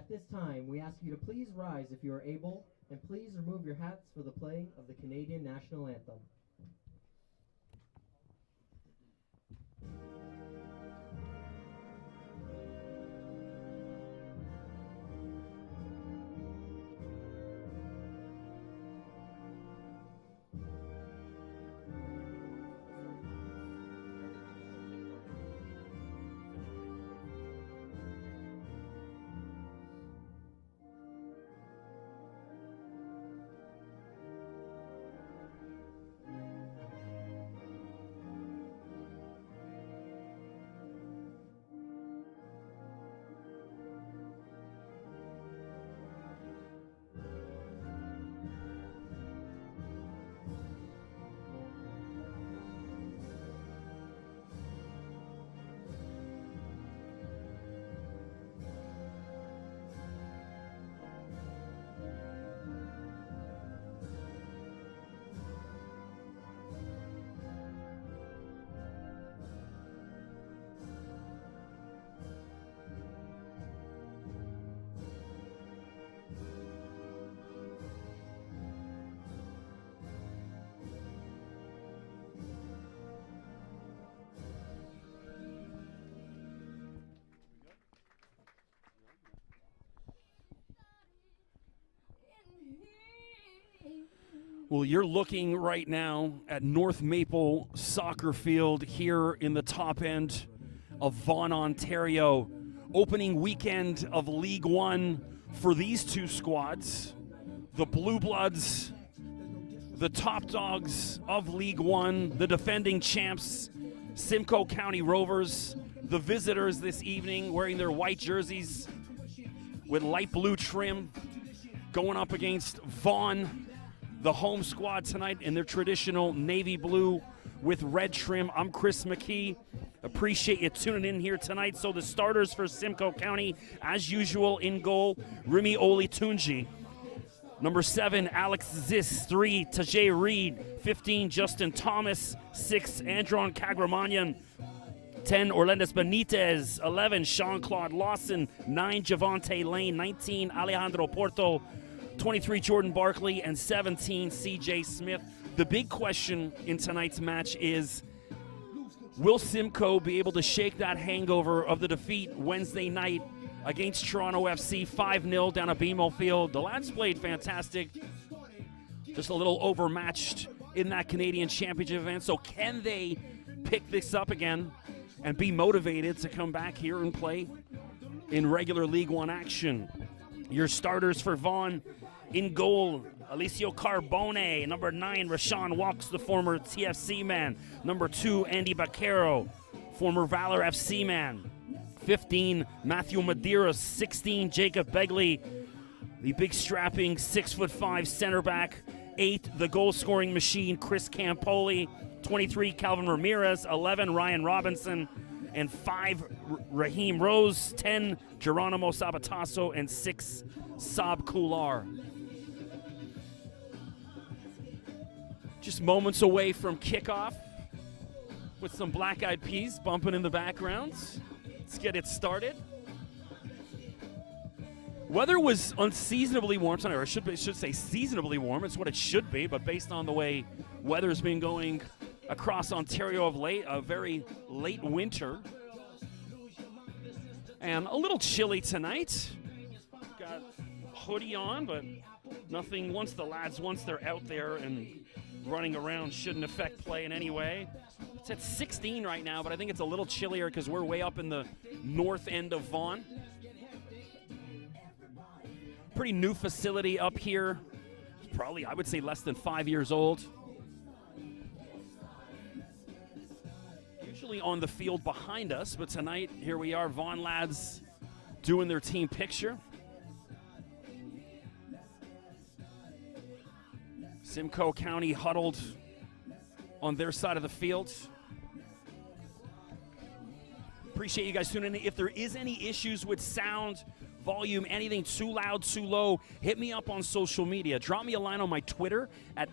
At this time, we ask you to please rise if you are able, and please remove your hats for the playing of the Canadian National Anthem. Well, you're looking right now at North Maple Soccer Field here in the top end of Vaughan, Ontario. Opening weekend of League One for these two squads. The Blue Bloods, the top dogs of League One, the defending champs, Simcoe County Rovers. The visitors this evening wearing their white jerseys with light blue trim, going up against Vaughn, the home squad tonight in their traditional navy blue with red trim. I'm Chris McKee. Appreciate you tuning in here tonight. So the starters for Simcoe County, as usual, in goal, Remy Olitunji. Number 7, Alex Ziss. 3, Tajay Reed. 15, Justin Thomas. 6, Andron Cagramanyan. 10, Orlandes Benitez. 11, Sean-Claude Lawson. 9, Javante Lane. 19, Alejandro Porto. 23, Jordan Barkley, and 17, CJ Smith. The big question in tonight's match is, will Simcoe be able to shake that hangover of the defeat Wednesday night against Toronto FC 5-0 down at BMO Field? The lads played fantastic, just a little overmatched in that Canadian Championship event. So can they pick this up again and be motivated to come back here and play in regular League One action? Your starters for Vaughan: in goal, Alicio Carbone. Number 9, Rashawn Walks, the former TFC man. Number 2, Andy Baquero, former Valor FC man. 15, Matthew Medeiros. 16, Jacob Begley, the big strapping 6'5" center back. 8, the goal-scoring machine, Chris Campoli. 23, Calvin Ramirez. 11, Ryan Robinson. And 5, Raheem Rose. 10, Geronimo Sabatasso. And 6, Saab Kular. Just moments away from kickoff with some Black Eyed Peas bumping in the background. Let's get it started. Weather was unseasonably warm tonight, or I should say seasonably warm. It's what it should be, but based on the way weather's been going across Ontario of late, a very late winter. And a little chilly tonight. Got a hoodie on, but nothing, once they're out there and running around, shouldn't affect play in any way. It's at 16 right now, but I think it's a little chillier because we're way up in the north end of Vaughan. Pretty new facility up here. It's probably, I would say, less than 5 years old. Usually on the field behind us, but tonight, here we are, Vaughan lads doing their team picture. Simcoe County huddled on their side of the field. Appreciate you guys tuning in. If there is any issues with sound, volume, anything too loud, too low, hit me up on social media. Drop me a line on my Twitter at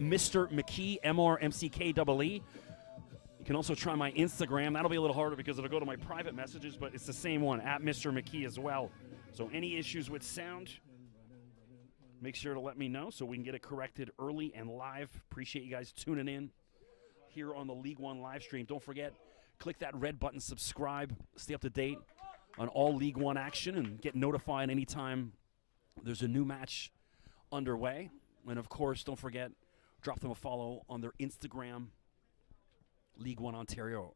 Mr. McKee, MRMCKEE. You can also try my Instagram. That'll be a little harder because it'll go to my private messages, but it's the same one, at Mr. McKee as well. So any issues with sound, make sure to let me know so we can get it corrected early and live. Appreciate you guys tuning in here on the League One live stream. Don't forget, click that red button, subscribe, stay up to date on all League One action, and get notified anytime there's a new match underway. And, of course, don't forget, drop them a follow on their Instagram, League One Ontario,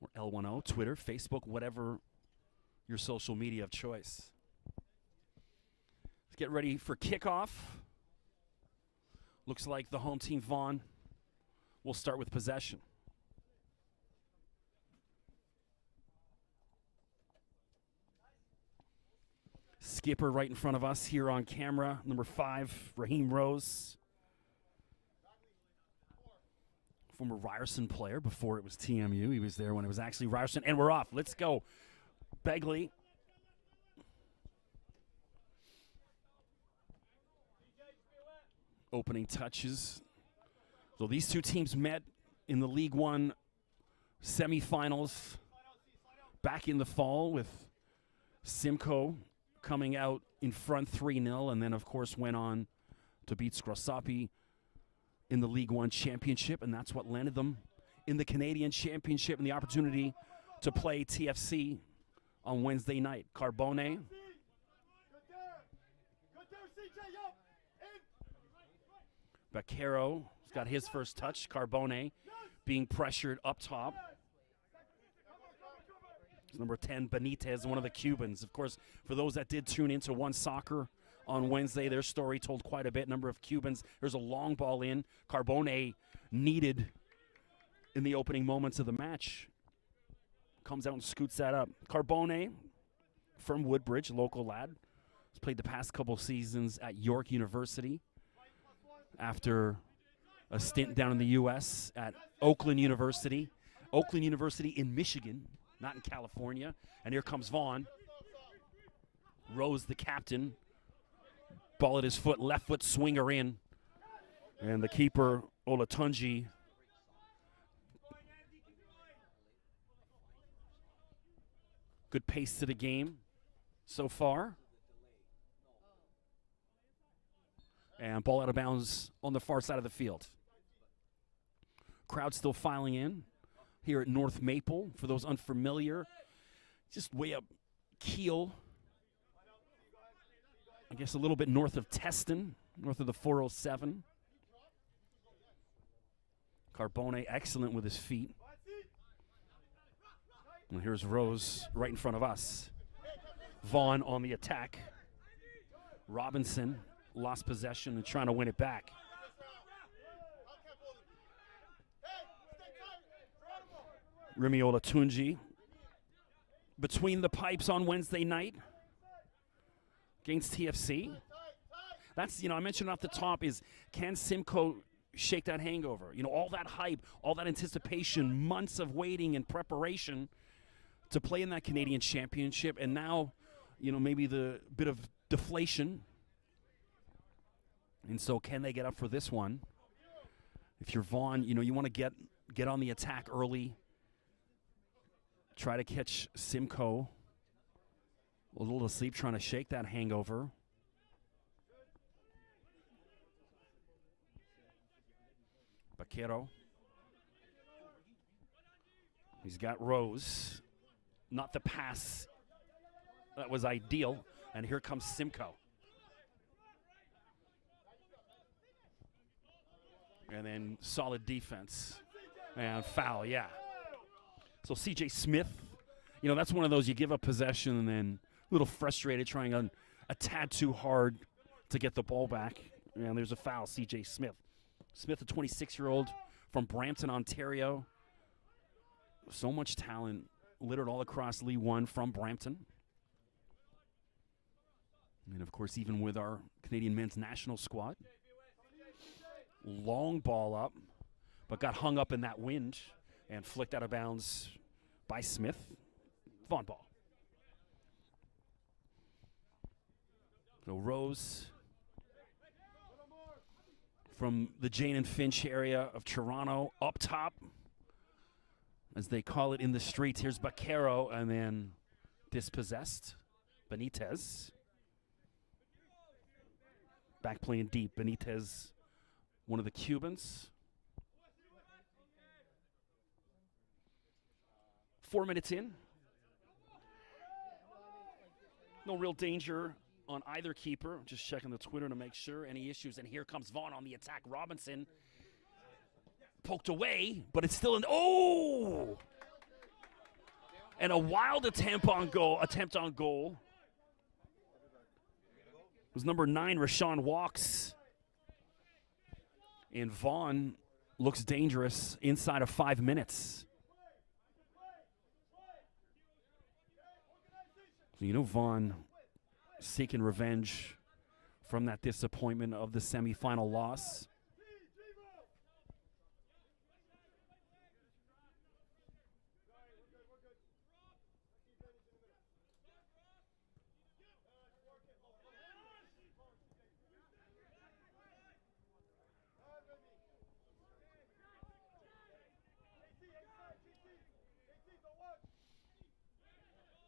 or L1O, Twitter, Facebook, whatever your social media of choice. Let's get ready for kickoff. Looks like the home team, Vaughn, will start with possession. Skipper right in front of us here on camera, number 5, Raheem Rose. Former Ryerson player before it was TMU. He was there when it was actually Ryerson. And we're off. Let's go. Begley. Opening touches. So these two teams met in the League One semifinals back in the fall, with Simcoe coming out in front 3-0, and then, of course, went on to beat Scrosapi in the League One championship, and that's what landed them in the Canadian championship and the opportunity to play TFC on Wednesday night. Carbone. Baquero has got his first touch. Carbone being pressured up top. Number 10, Benitez, one of the Cubans. Of course, for those that did tune into One Soccer on Wednesday, their story told quite a bit. Number of Cubans. There's a long ball in. Carbone needed in the opening moments of the match. Comes out and scoots that up. Carbone from Woodbridge, local lad. Has played the past couple seasons at York University after a stint down in the U.S. at Oakland University. Oakland University in Michigan, not in California. And here comes Vaughn. Rose, the captain. Ball at his foot, left foot swinger in. And the keeper, Olatunji, good pace to the game so far. And ball out of bounds on the far side of the field. Crowd still filing in here at North Maple. For those unfamiliar, just way up Kiel. I guess a little bit north of Teston, north of the 407. Carbone excellent with his feet. And here's Rose right in front of us. Vaughn on the attack. Robinson lost possession and trying to win it back. Remy Olatunji between the pipes on Wednesday night against TFC. That's, I mentioned off the top, is can Simcoe shake that hangover? All that hype, all that anticipation, months of waiting and preparation to play in that Canadian championship, and now, maybe the bit of deflation. And so can they get up for this one? If you're Vaughn, you want to get on the attack early. Try to catch Simcoe a little asleep, trying to shake that hangover. Baquero. He's got Rose. Not the pass that was ideal. And here comes Simcoe. And then solid defense. And foul, yeah. So C.J. Smith, that's one of those you give up possession and then a little frustrated trying a tad too hard to get the ball back. And there's a foul, C.J. Smith. Smith, a 26-year-old from Brampton, Ontario. So much talent littered all across League One from Brampton. And, of course, even with our Canadian men's national squad. Long ball up, but got hung up in that wind and flicked out of bounds by Smith. Vaughn ball. So Rose from the Jane and Finch area of Toronto, up top, as they call it in the streets. Here's Baquero, and then dispossessed Benitez. Back playing deep. Benitez, one of the Cubans. 4 minutes in. No real danger on either keeper. Just checking the Twitter to make sure. Any issues? And here comes Vaughn on the attack. Robinson poked away, but it's still an and a wild attempt on goal. It was number 9, Rashawn Walks. And Vaughn looks dangerous inside of 5 minutes. So you know Vaughn seeking revenge from that disappointment of the semifinal loss.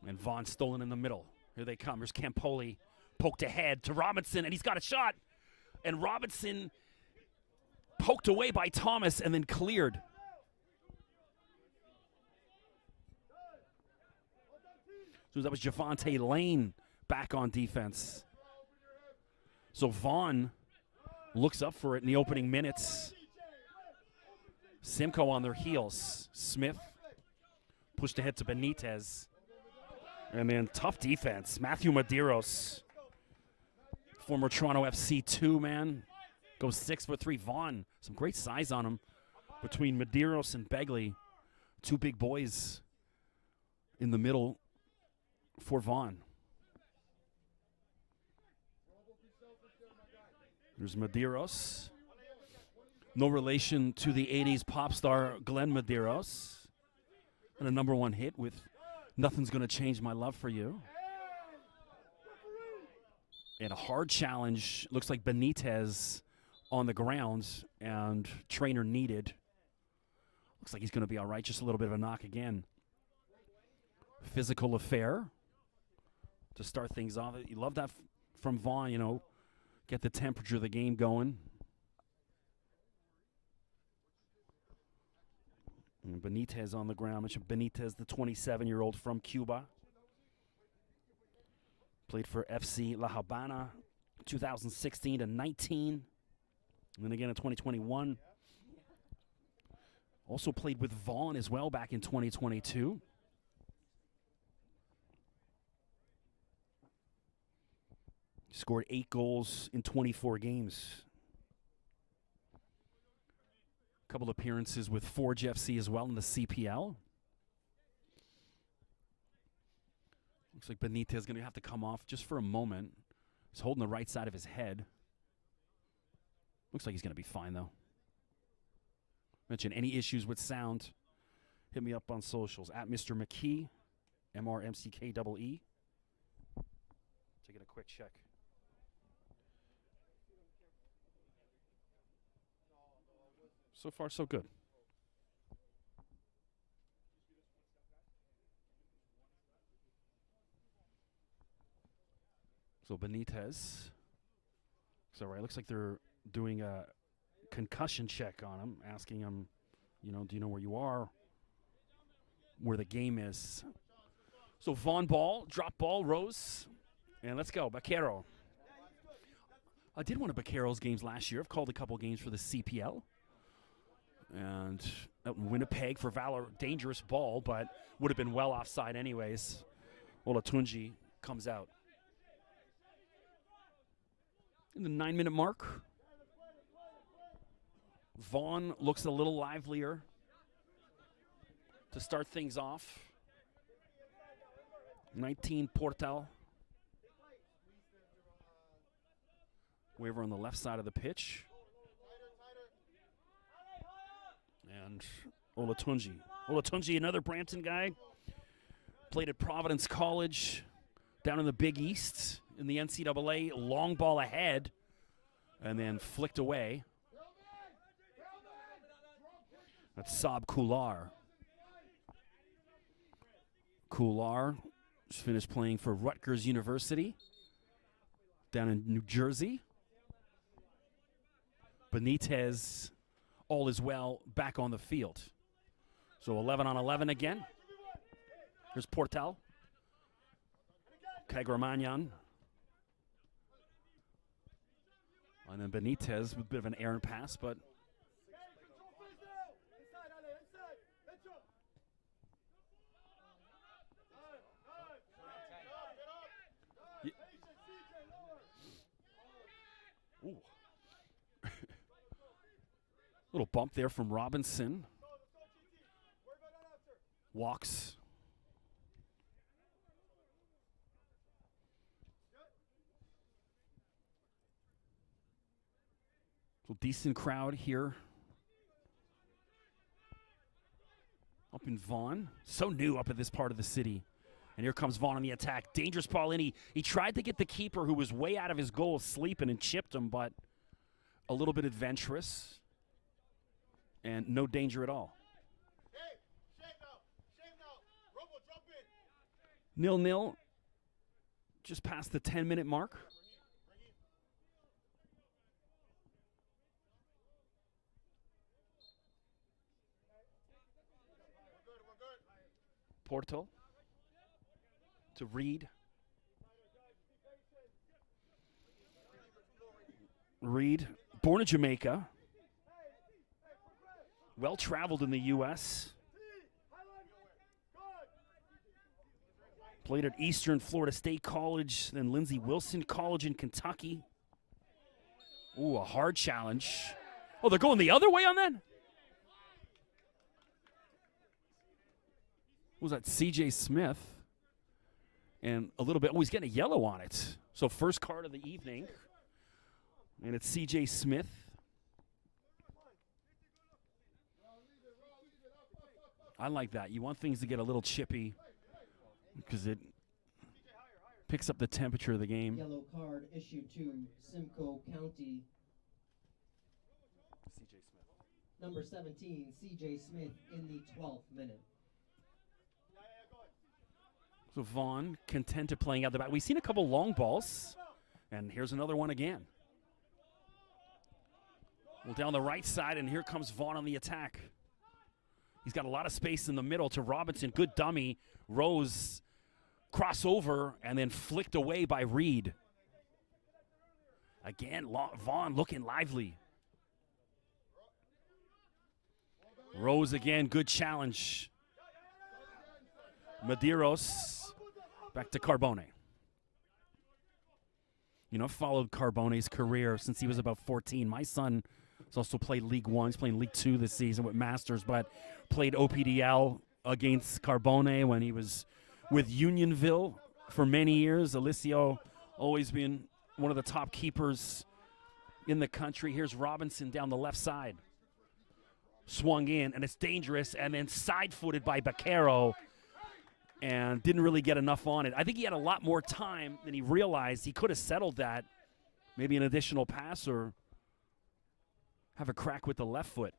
And Vaughn stolen in the middle. Here they come. There's Campoli poked ahead to Robinson, and he's got a shot. And Robinson poked away by Thomas and then cleared. So that was Javante Lane back on defense. So Vaughn looks up for it in the opening minutes. Simcoe on their heels. Smith pushed ahead to Benitez. And then tough defense. Matthew Medeiros, former Toronto FC 2 man, goes 6'3". Vaughn, some great size on him between Medeiros and Begley. 2 big boys in the middle for Vaughn. There's Medeiros. No relation to the 80s pop star Glenn Medeiros. And a #1 hit with Nothing's Gonna Change My Love for You. And a hard challenge. Looks like Benitez on the ground and trainer needed. Looks like he's going to be all right. Just a little bit of a knock again. Physical affair to start things off. You love that from Vaughn, you know. Get the temperature of the game going. And Benitez on the ground. Benitez, the 27-year-old from Cuba. Played for FC La Habana 2016 to 19. And then again in 2021. Also played with Vaughn as well back in 2022. Scored 8 goals in 24 games. Couple appearances with Forge FC as well in the CPL. Looks like Benitez is going to have to come off just for a moment. He's holding the right side of his head. Looks like he's going to be fine, though. Mention any issues with sound, hit me up on socials. At Mr. McKee, MRMCKEE. Taking a quick check. So far, so good. So Benitez. So right, looks like they're doing a concussion check on him, asking him, you know, do you know where you are? Where the game is. So Vaughn ball, drop ball, Rose, and let's go. Baquero. I did one of Baquero's games last year. I've called a couple games for the CPL. And Winnipeg for Valor, dangerous ball, but would have been well offside anyways. Olatunji comes out. In the 9-minute mark, Vaughn looks a little livelier to start things off. 19 Portal. Waiver on the left side of the pitch. And Olatunji. Olatunji, another Brampton guy. Played at Providence College down in the Big East in the NCAA. Long ball ahead and then flicked away. That's Saab Kular. Kular Just finished playing for Rutgers University down in New Jersey. Benitez, all is well, back on the field. So 11 on 11 again. Here's Portal. Kagramanyan. And then Benitez with a bit of an errant pass, but ooh. Little bump there from Robinson. Walks. So decent crowd here up in Vaughn. So new up in this part of the city. And here comes Vaughn on the attack. Dangerous ball in. He tried to get the keeper, who was way out of his goal, sleeping, and chipped him, but a little bit adventurous. And no danger at all. 0-0. Just past the 10-minute mark. Porto to Reed. Reed, born in Jamaica. Well-traveled in the U.S. Played at Eastern Florida State College, then Lindsey Wilson College in Kentucky. Ooh, a hard challenge. Oh, they're going the other way on that? What was that, C.J. Smith? And a little bit, oh, he's getting a yellow on it. So first card of the evening. And it's C.J. Smith. I like that. You want things to get a little chippy because it picks up the temperature of the game. Yellow card issued to Simcoe County. C.J. Smith. Number 17, C.J. Smith in the 12th minute. So Vaughn content to playing out the back. We've seen a couple long balls, and here's another one again. Well, down the right side, and here comes Vaughn on the attack. He's got a lot of space in the middle to Robinson. Good dummy. Rose crossover and then flicked away by Reed. Again, Vaughn looking lively. Rose again, good challenge. Medeiros back to Carbone. You know, I've followed Carbone's career since he was about 14. My son has also played League One. He's playing League Two this season with Masters, but played OPDL against Carbone when he was with Unionville for many years. Alicio always been one of the top keepers in the country. Here's Robinson down the left side. Swung in, and it's dangerous, and then side-footed by Baquero, and didn't really get enough on it. I think he had a lot more time than he realized. He could have settled that, maybe an additional pass or have a crack with the left foot.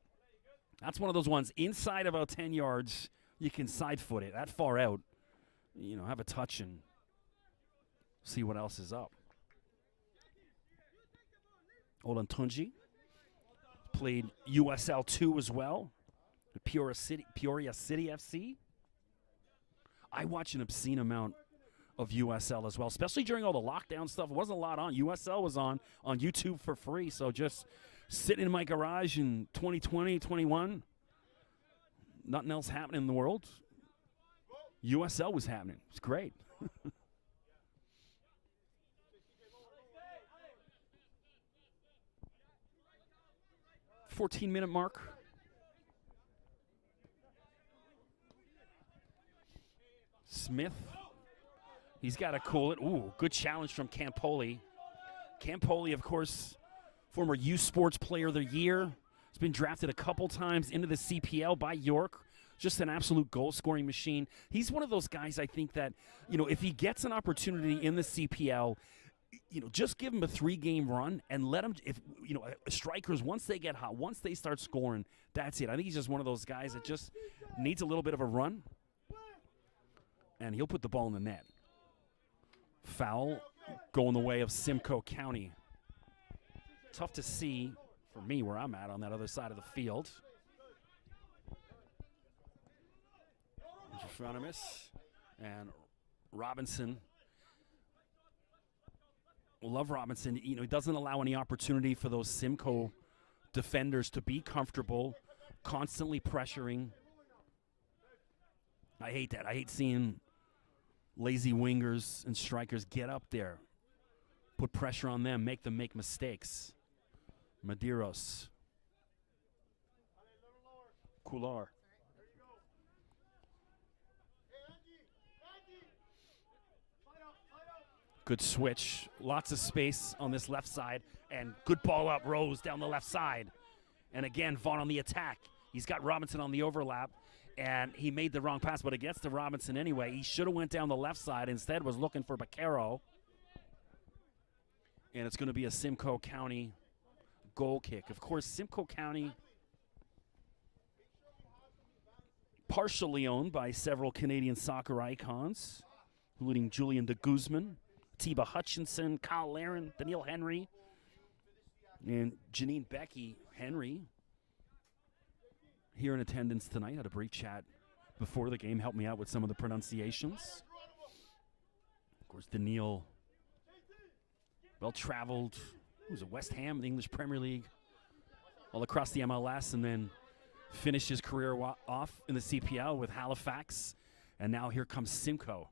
That's one of those ones inside about 10 yards, you can side foot it. That far out, you know, have a touch and see what else is up. Olantunji played USL 2 as well. The Peoria City FC. I watch an obscene amount of USL as well, especially during all the lockdown stuff. It wasn't a lot on. USL was on YouTube for free, so just sitting in my garage in 2020, 21, nothing else happening in the world. USL was happening. It's great. 14-minute mark. Smith. He's got to cool it. Ooh, good challenge from Campoli. Campoli, of course, former U Sports Player of the Year. Has been drafted a couple times into the CPL by York. Just an absolute goal-scoring machine. He's one of those guys, I think, that, you know, if he gets an opportunity in the CPL, you know, just give him a 3-game run and let him, if, you know, strikers, once they get hot, once they start scoring, that's it. I think he's just one of those guys that just needs a little bit of a run, and he'll put the ball in the net. Foul going the way of Simcoe County. Tough to see for me where I'm at on that other side of the field. Geronimo's and Robinson. Love Robinson. You know, he doesn't allow any opportunity for those Simcoe defenders to be comfortable, constantly pressuring. I hate that. I hate seeing lazy wingers and strikers get up there, put pressure on them, make them make mistakes. Medeiros. Coular. Good switch. Lots of space on this left side. And good ball up, Rose down the left side. And again, Vaughn on the attack. He's got Robinson on the overlap. And he made the wrong pass, but it gets to Robinson anyway. He should have went down the left side. Instead was looking for Baquero. And it's going to be a Simcoe County goal kick. Of course, Simcoe County partially owned by several Canadian soccer icons, including Julian de Guzman, Tiba Hutchinson, Kyle Laren, Daniil Henry, and Janine Becky Henry. Here in attendance tonight. Had a brief chat before the game. Helped me out with some of the pronunciations. Of course, Daniil, well-traveled. He was at West Ham in the English Premier League, all across the MLS, and then finished his career off in the CPL with Halifax. And now here comes Simcoe.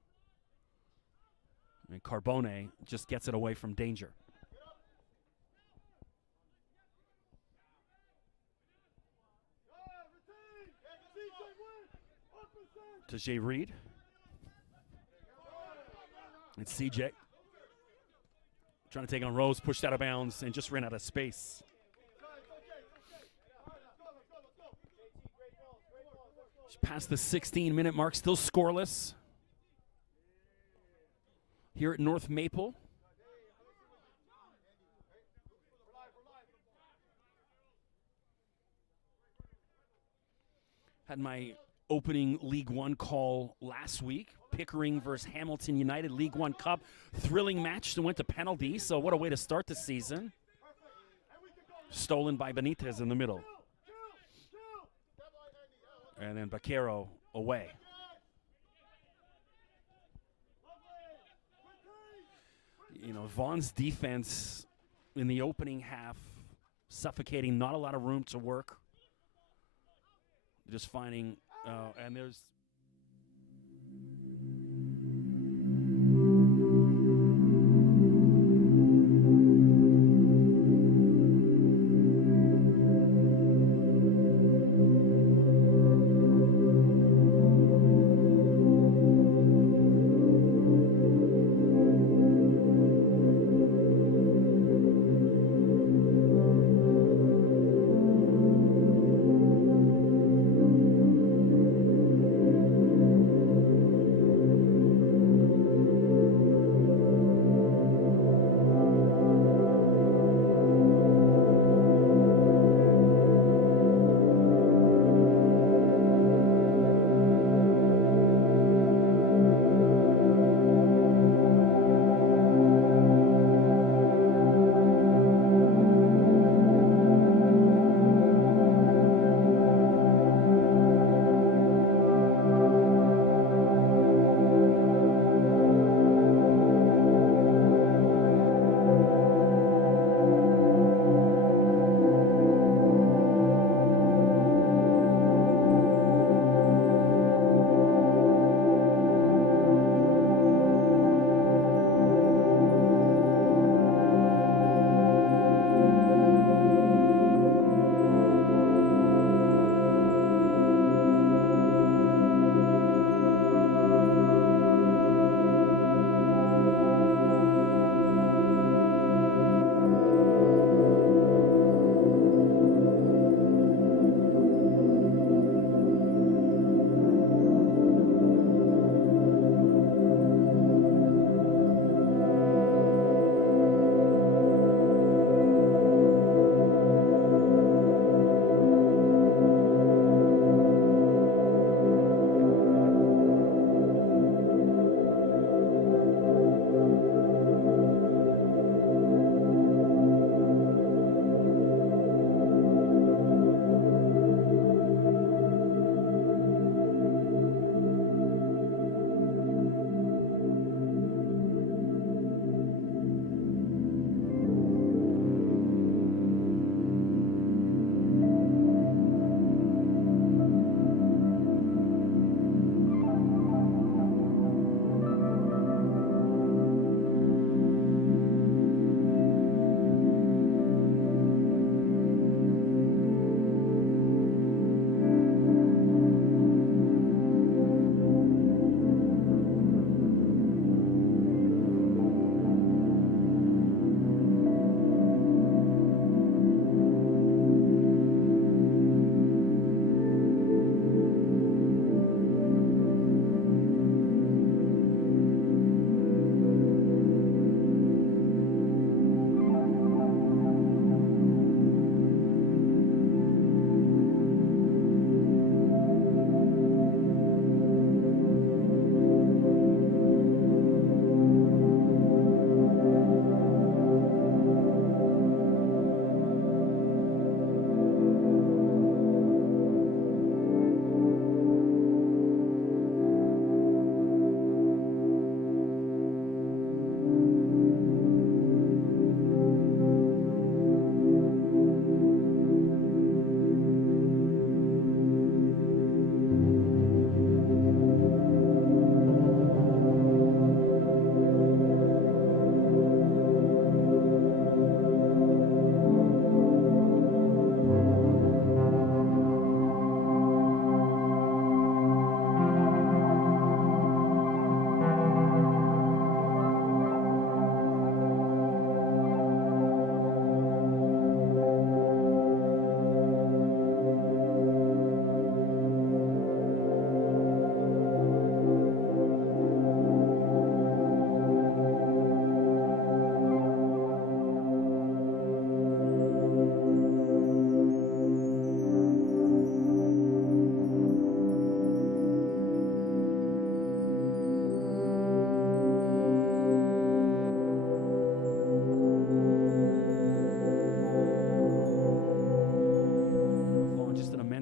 And Carbone just gets it away from danger. To Jay Reed. It's CJ. Trying to take on Rose, pushed out of bounds, and just ran out of space. Just past the 16-minute mark, still scoreless. Here at North Maple. Had my opening League One call last week. Pickering versus Hamilton United League One Cup. Thrilling match that went to penalties, so what a way to start the season. Stolen by Benitez in the middle. And then Baquero away. You know, Vaughn's defense in the opening half, suffocating, not a lot of room to work. Just finding, and there's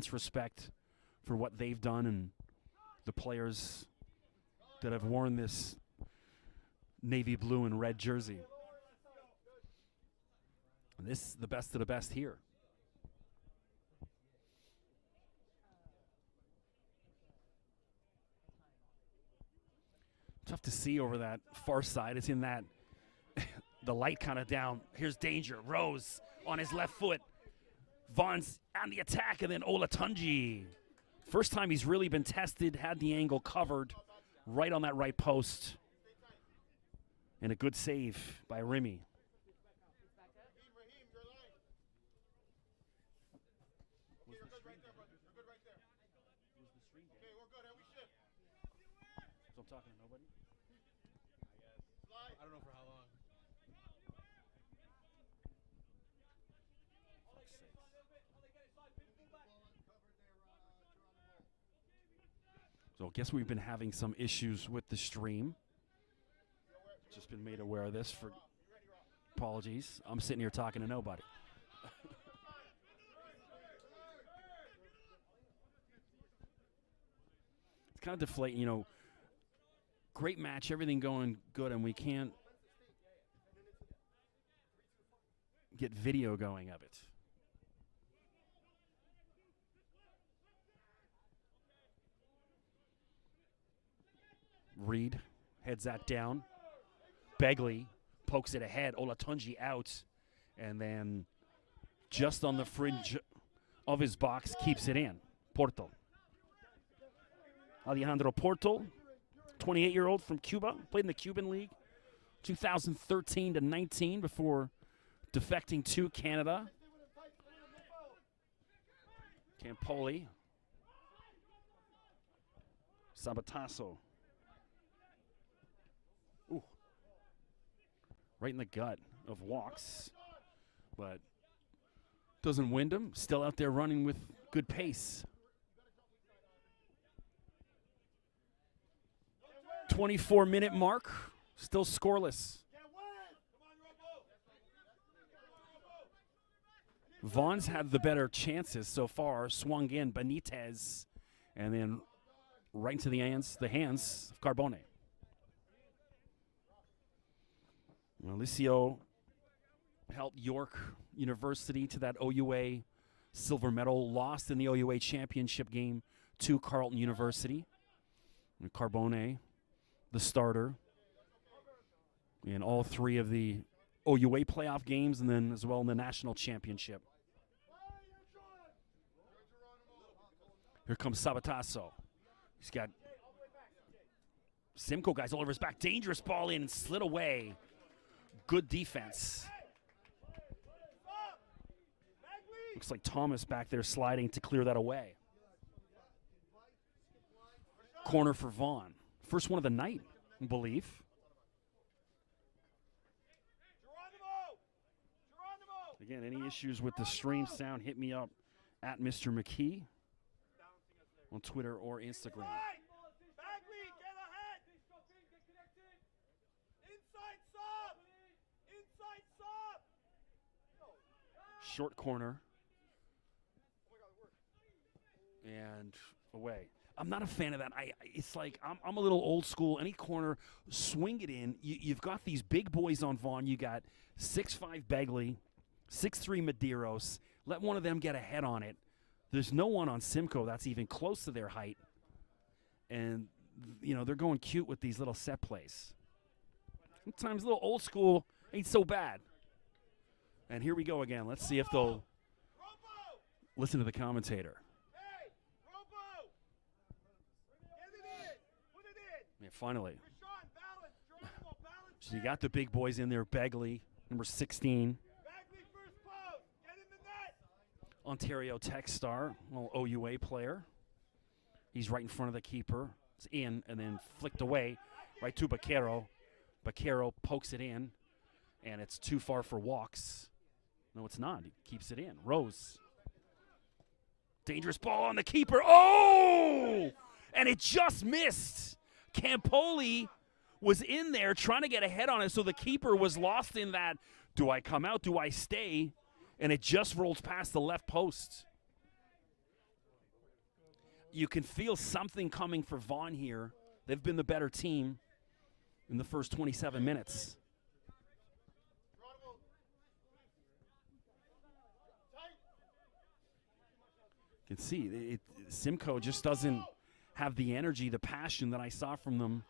immense respect for what they've done and the players that have worn this navy blue and red jersey. And this is the best of the best here. Tough to see over that far side. It's in that, the light kind of down. Here's danger. Rose on his left foot. Vaughn's on the attack, and then Olatunji. First time he's really been tested, had the angle covered right on that right post. And a good save by Remy. So I'm talking to nobody? I don't know for how long. So I guess we've been having some issues with the stream. Just been made aware of this. For apologies. I'm sitting here talking to nobody. It's kind of deflating, you know. Great match, everything going good, and we can't get video going of it. Reed heads that down. Begley pokes it ahead. Olatunji out. And then just on the fringe of his box, keeps it in. Porto. Alejandro Porto, 28-year-old from Cuba. Played in the Cuban League 2013 to 19 before defecting to Canada. Campoli. Sabatasso. Ooh. Right in the gut of Walks. But doesn't wind him. Still out there running with good pace. 24-minute mark. Still scoreless. Vaughn's had the better chances so far. Swung in Benitez. And then right into the hands of Carbone. Alicio helped York University to that OUA silver medal. Lost in the OUA championship game to Carleton University. And Carbone, the starter, in all three of the OUA playoff games, and then as well in the national championship. Here comes Sabatasso. He's got Simcoe guys all over his back. Dangerous ball in and slid away. Good defense. Looks like Thomas back there sliding to clear that away. Corner for Vaughn. First one of the night, I believe. Again, any issues with the stream sound, hit me up at Mr. McKee on Twitter or Instagram. Short corner. And away. I'm not a fan of that. It's like I'm a little old school. Any corner, swing it in. You've got these big boys on Vaughn. You got 6'5" Begley, 6'3" Medeiros. Let one of them get ahead on it. There's no one on Simcoe that's even close to their height. And, you know, they're going cute with these little set plays. Sometimes a little old school ain't so bad. And here we go again. Let's see if they'll listen to the commentator. Yeah, finally. So you got the big boys in there. Begley, number 16. Ontario Tech star, little OUA player. He's right in front of the keeper. It's in and then flicked away right to Baquero. Baquero pokes it in, and it's too far for Walks. No, it's not. He keeps it in. Rose. Dangerous ball on the keeper. Oh! And it just missed. Campoli was in there trying to get ahead on it, so the keeper was lost in that, do I come out, do I stay? And it just rolls past the left post. you can feel something coming for Vaughn here. They've been the better team in the first 27 minutes. You can see Simcoe just doesn't have the energy, the passion that I saw from them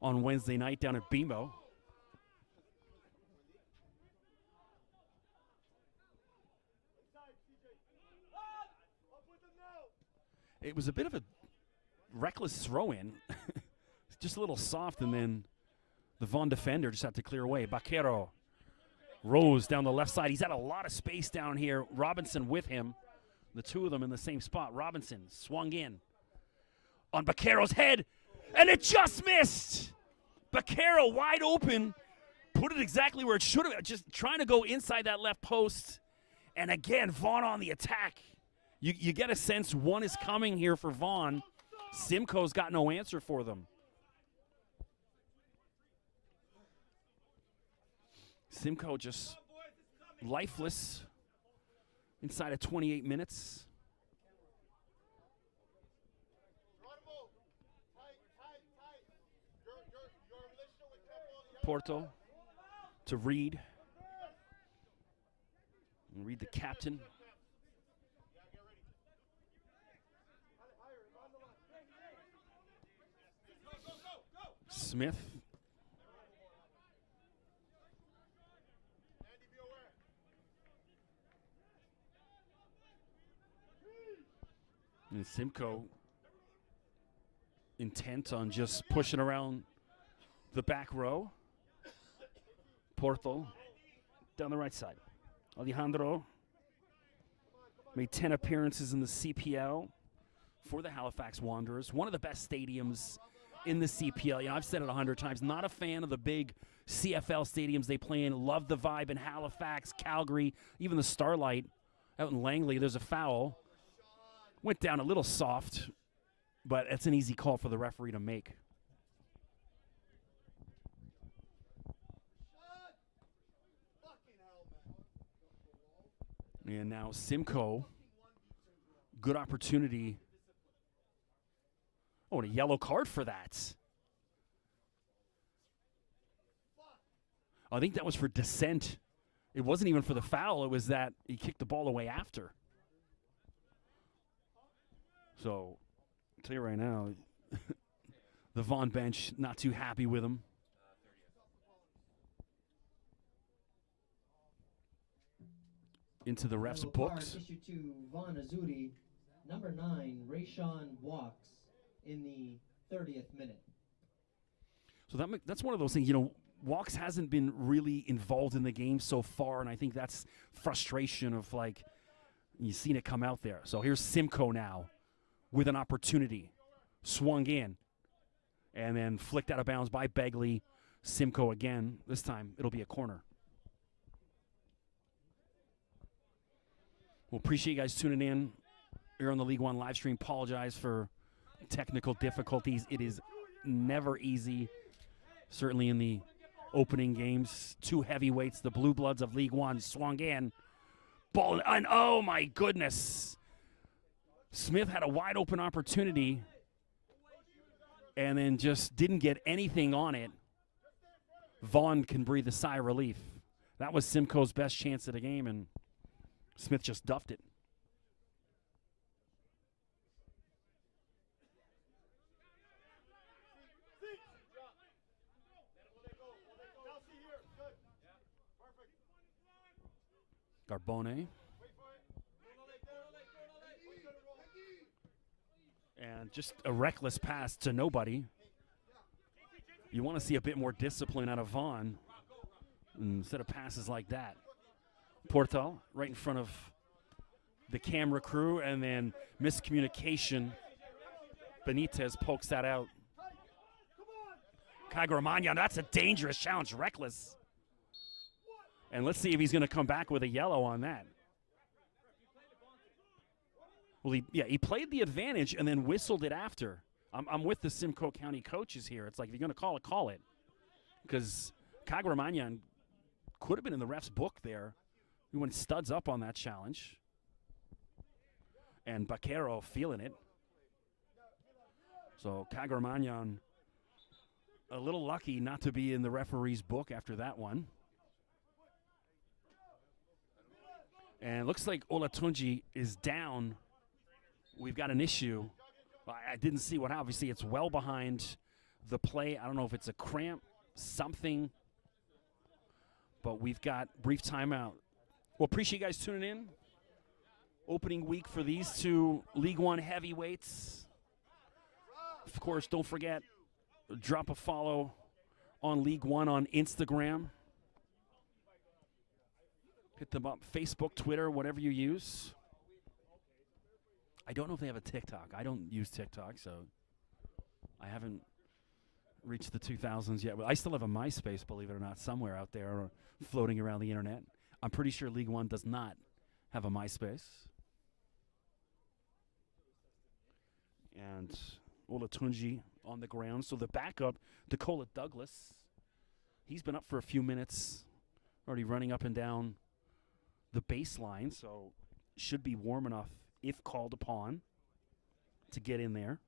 on Wednesday night down at BMO. It was a bit of a reckless throw-in. Just a little soft, and then the Vaughn defender just had to clear away. Baquero rose down the left side. He's had a lot of space down here. Robinson with him. The two of them in the same spot. Robinson swung in on Baquero's head, and it just missed. Baquero wide open, put it exactly where it should have, just trying to go inside that left post. And again, Vaughn on the attack. You get a sense one is coming here for Vaughn. Simcoe's got no answer for them. Simcoe just lifeless inside of 28 minutes. Porto to Reed. And Reed, the captain. Smith. And Simcoe intent on just pushing around the back row. Porto down the right side. Alejandro made 10 appearances in the CPL for the Halifax Wanderers. One of the best stadiums in the CPL. You know, I've said it 100 times. Not a fan of the big CFL stadiums they play in. Love the vibe in Halifax, Calgary, even the Starlight out in Langley. There's a foul. Went down a little soft, but it's an easy call for the referee to make. And now Simcoe, good opportunity. Oh, and a yellow card for that. I think that was for dissent. It wasn't even for the foul. It was that he kicked the ball away after. So, I'll tell you right now, the Vaughn bench not too happy with him. Into the refs' books. Issue to Vaughan Azzurri, number 9, Rayshawn walks in the 30th minute. So that's one of those things, you know, Walks hasn't been really involved in the game so far, and I think that's frustration of, like, you've seen it come out there. So here's Simcoe now with an opportunity. Swung in and then flicked out of bounds by Begley. Simcoe again. This time it'll be a corner. Well, appreciate you guys tuning in here on the League One live stream. Apologize for technical difficulties. It is never easy, certainly in the opening games. Two heavyweights, the Blue Bloods of League One, swung in. Ball, and oh my goodness. Smith had a wide open opportunity and then just didn't get anything on it. Vaughn can breathe a sigh of relief. That was Simcoe's best chance of the game, and Smith just duffed it. Carbone. And just a reckless pass to nobody. You want to see a bit more discipline out of Vaughn instead of passes like that. Portal right in front of the camera crew, and then miscommunication. Benitez pokes that out. Kagramagnan, that's a dangerous challenge, reckless. And let's see if he's going to come back with a yellow on that. Well, he played the advantage and then whistled it after. I'm with the Simcoe County coaches here. It's like, if you're going to call it, call it. Because Kagramagnan could have been in the ref's book there. He went studs up on that challenge. And Baquero feeling it. So Kagarmanyan a little lucky not to be in the referee's book after that one. And it looks like Olatunji is down. We've got an issue. I didn't see what. Obviously, it's well behind the play. I don't know if it's a cramp, something. But we've got brief timeout. Well, appreciate you guys tuning in. Opening week for these two League One heavyweights. Of course, don't forget, drop a follow on League One on Instagram. Hit them up, Facebook, Twitter, whatever you use. I don't know if they have a TikTok. I don't use TikTok, so I haven't reached the 2000s yet. But I still have a MySpace, believe it or not, somewhere out there floating around the internet. I'm pretty sure League One does not have a MySpace. And Olatunji on the ground. So the backup, Decola Douglas, he's been up for a few minutes, already running up and down the baseline, so should be warm enough if called upon to get in there.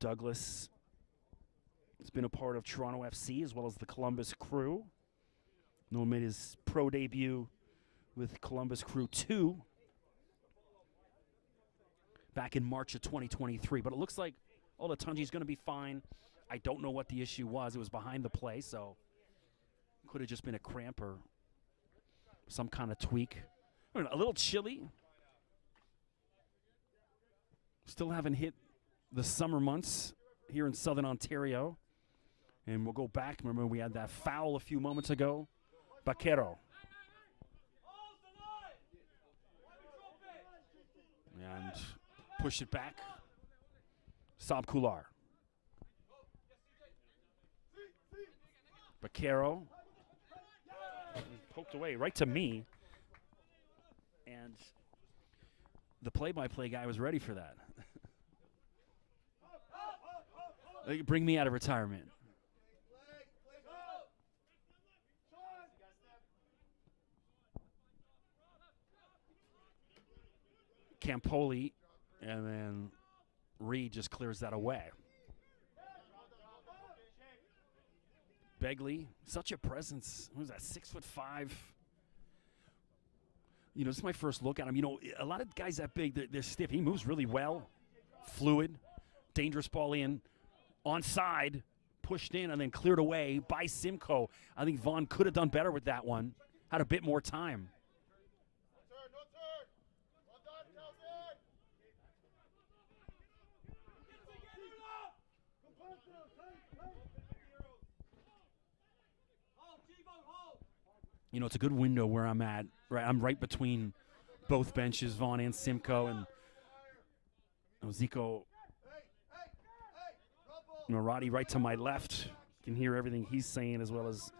Douglas has been a part of Toronto FC as well as the Columbus Crew. Noah made his pro debut with Columbus Crew 2 back in March of 2023. But it looks like Olatunji's going to be fine. I don't know what the issue was. It was behind the play, so could have just been a cramp or some kind of tweak. A little chilly. Still haven't hit the summer months here in Southern Ontario. And we'll go back. Remember, we had that foul a few moments ago. Baquero. And push it back. Saab Kular. Baquero. Poked away right to me. And the play-by-play guy was ready for that. Bring me out of retirement. Campoli, and then Reed just clears that away. Begley, such a presence. What was that, 6'5"? You know, this is my first look at him. You know, a lot of guys that big, they're stiff. He moves really well, fluid, dangerous ball in, onside, pushed in, and then cleared away by Simcoe. I think Vaughn could have done better with that one, had a bit more time. You know, it's a good window where I'm at. Right, I'm right between both benches, Vaughn and Simcoe, and Zico Marati right to my left. Can hear everything he's saying, as well as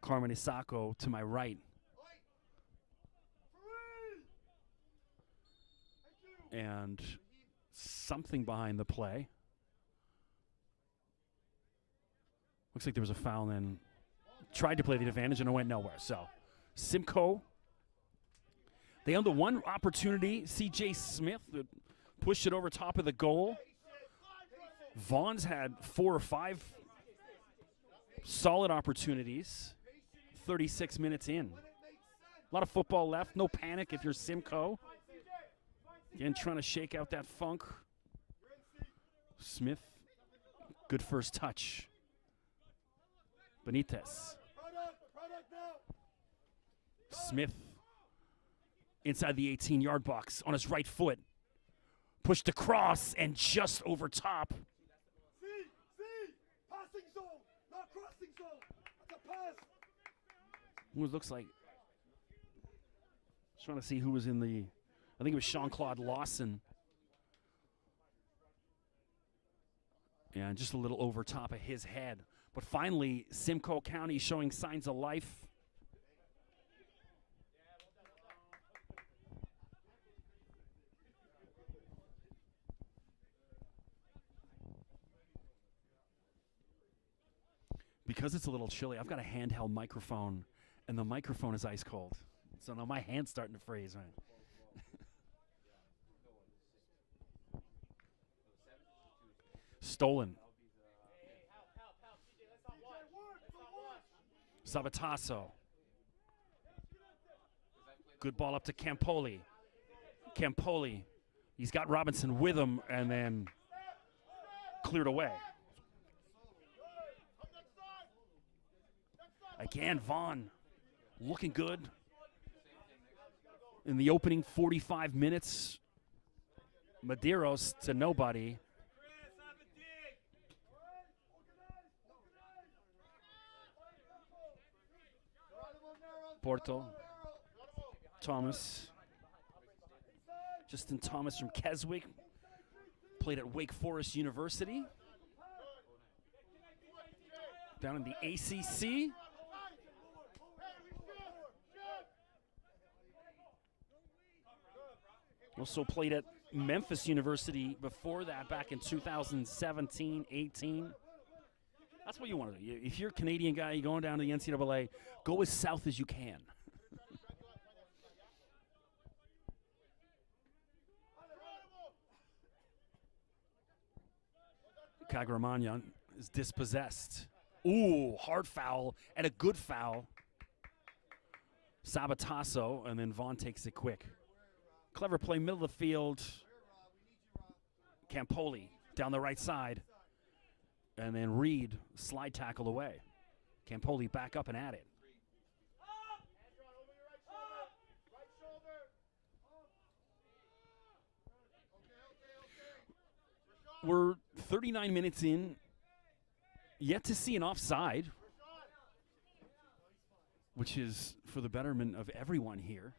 Carmen Isako to my right. And something behind the play. Looks like there was a foul, and then tried to play the advantage, and it went nowhere. So Simcoe, they had the one opportunity. C.J. Smith pushed it over top of the goal. Vaughn's had 4 or 5 solid opportunities. 36 minutes in. A lot of football left. No panic if you're Simcoe. Again, trying to shake out that funk. Smith, good first touch. Benitez. Smith inside the 18-yard box on his right foot. Pushed across and just over top. Passing zone, not crossing zone. That's a pass. Who it looks like. Just trying to see who was in the, I think it was Jean-Claude Lawson. And just a little over top of his head. But finally, Simcoe County showing signs of life. Because it's a little chilly, I've got a handheld microphone, and the microphone is ice cold. So now my hand's starting to freeze, right? Stolen. Sabatasso. Good ball up to Campoli. Campoli. He's got Robinson with him and then cleared away. Again, Vaughn looking good in the opening 45 minutes. Medeiros to nobody. Porto. Thomas. Justin Thomas from Keswick. Played at Wake Forest University. Down in the ACC. Also played at Memphis University before that, back in 2017, 18. That's what you want to do. If you're a Canadian guy, you're going down to the NCAA, go as south as you can. Kagramanyan is dispossessed. Ooh, hard foul and a good foul. Sabatasso, and then Vaughn takes it quick. Clever play, middle of the field. Campoli down the right side. And then Reed, slide tackle away. Campoli back up and at it. We're 39 minutes in. Yet to see an offside, which is for the betterment of everyone here.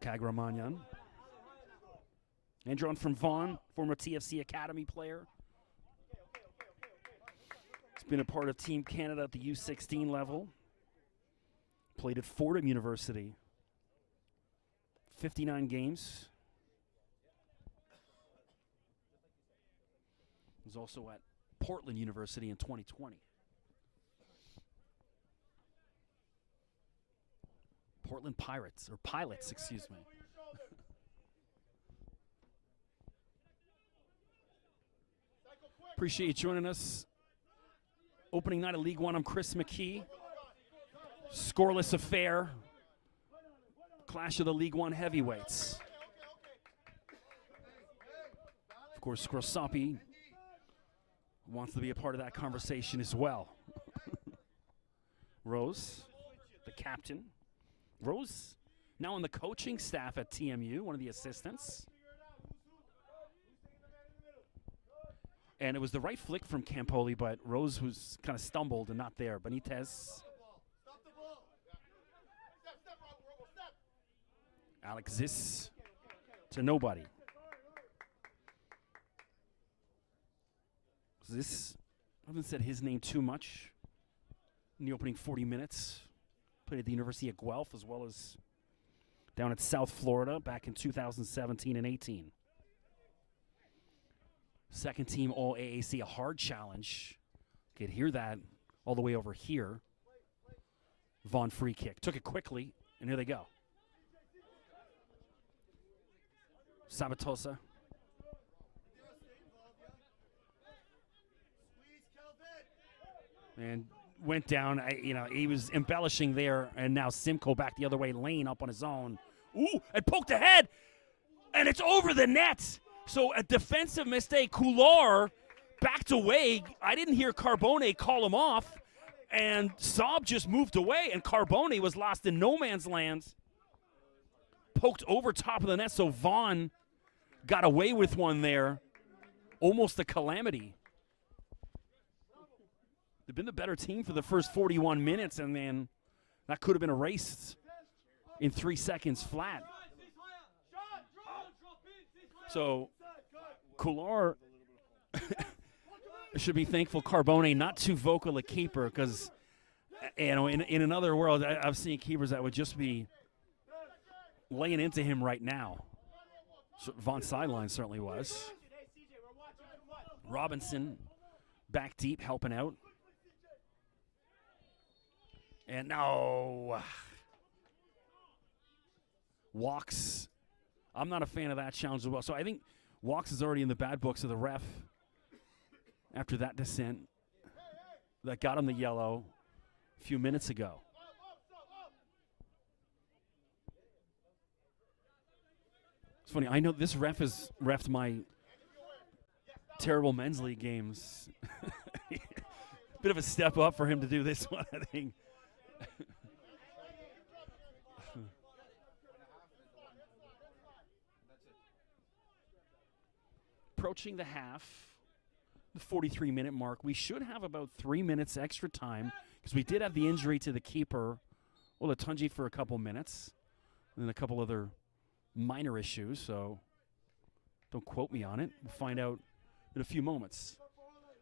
Kagramanyan. Andron from Vaughn, former TFC Academy player. He's been a part of Team Canada at the U16 level. Played at Fordham University. 59 games. Was also at Portland University in 2020. Portland Pirates, or Pilots, excuse me. Appreciate you joining us. Opening night of League One, I'm Chris McKee. Scoreless affair. Clash of the League One heavyweights. Of course, Grossopi wants to be a part of that conversation as well. Rose, the captain. Rose, now on the coaching staff at TMU, one of the assistants. And it was the right flick from Campoli, but Rose was kind of stumbled and not there. Benitez. Alexis to nobody. This, I haven't said his name too much in the opening 40 minutes. Played at the University of Guelph as well as down at South Florida back in 2017 and 18. Second team All AAC, a hard challenge. Could hear that all the way over here. Vaughn free kick. Took it quickly, and here they go. Sabatosa. And went down, he was embellishing there, and now Simcoe back the other way, lane up on his own. Ooh, and poked ahead, and it's over the net. So a defensive mistake. Couloir backed away. I didn't hear Carbone call him off, and Saab just moved away, and Carbone was lost in no man's land. Poked over top of the net, so Vaughn got away with one there. Almost a calamity. They've been the better team for the first 41 minutes, and then that could have been erased in 3 seconds flat. So Couloir should be thankful Carbone not too vocal a keeper, because in another world I've seen keepers that would just be laying into him right now. So Vaughn's sideline certainly was. Robinson back deep helping out. And no. Walks I'm not a fan of that challenge as well. So I think Walks is already in the bad books of the ref after that dissent that got him the yellow a few minutes ago. It's funny, I know this ref has reffed my terrible men's league games. Bit of a step up for him to do this one, I think. Approaching the half, the 43-minute mark. We should have about 3 minutes extra time because we did have the injury to the keeper, Olatunji, for a couple minutes, and then a couple other minor issues, so don't quote me on it. We'll find out in a few moments.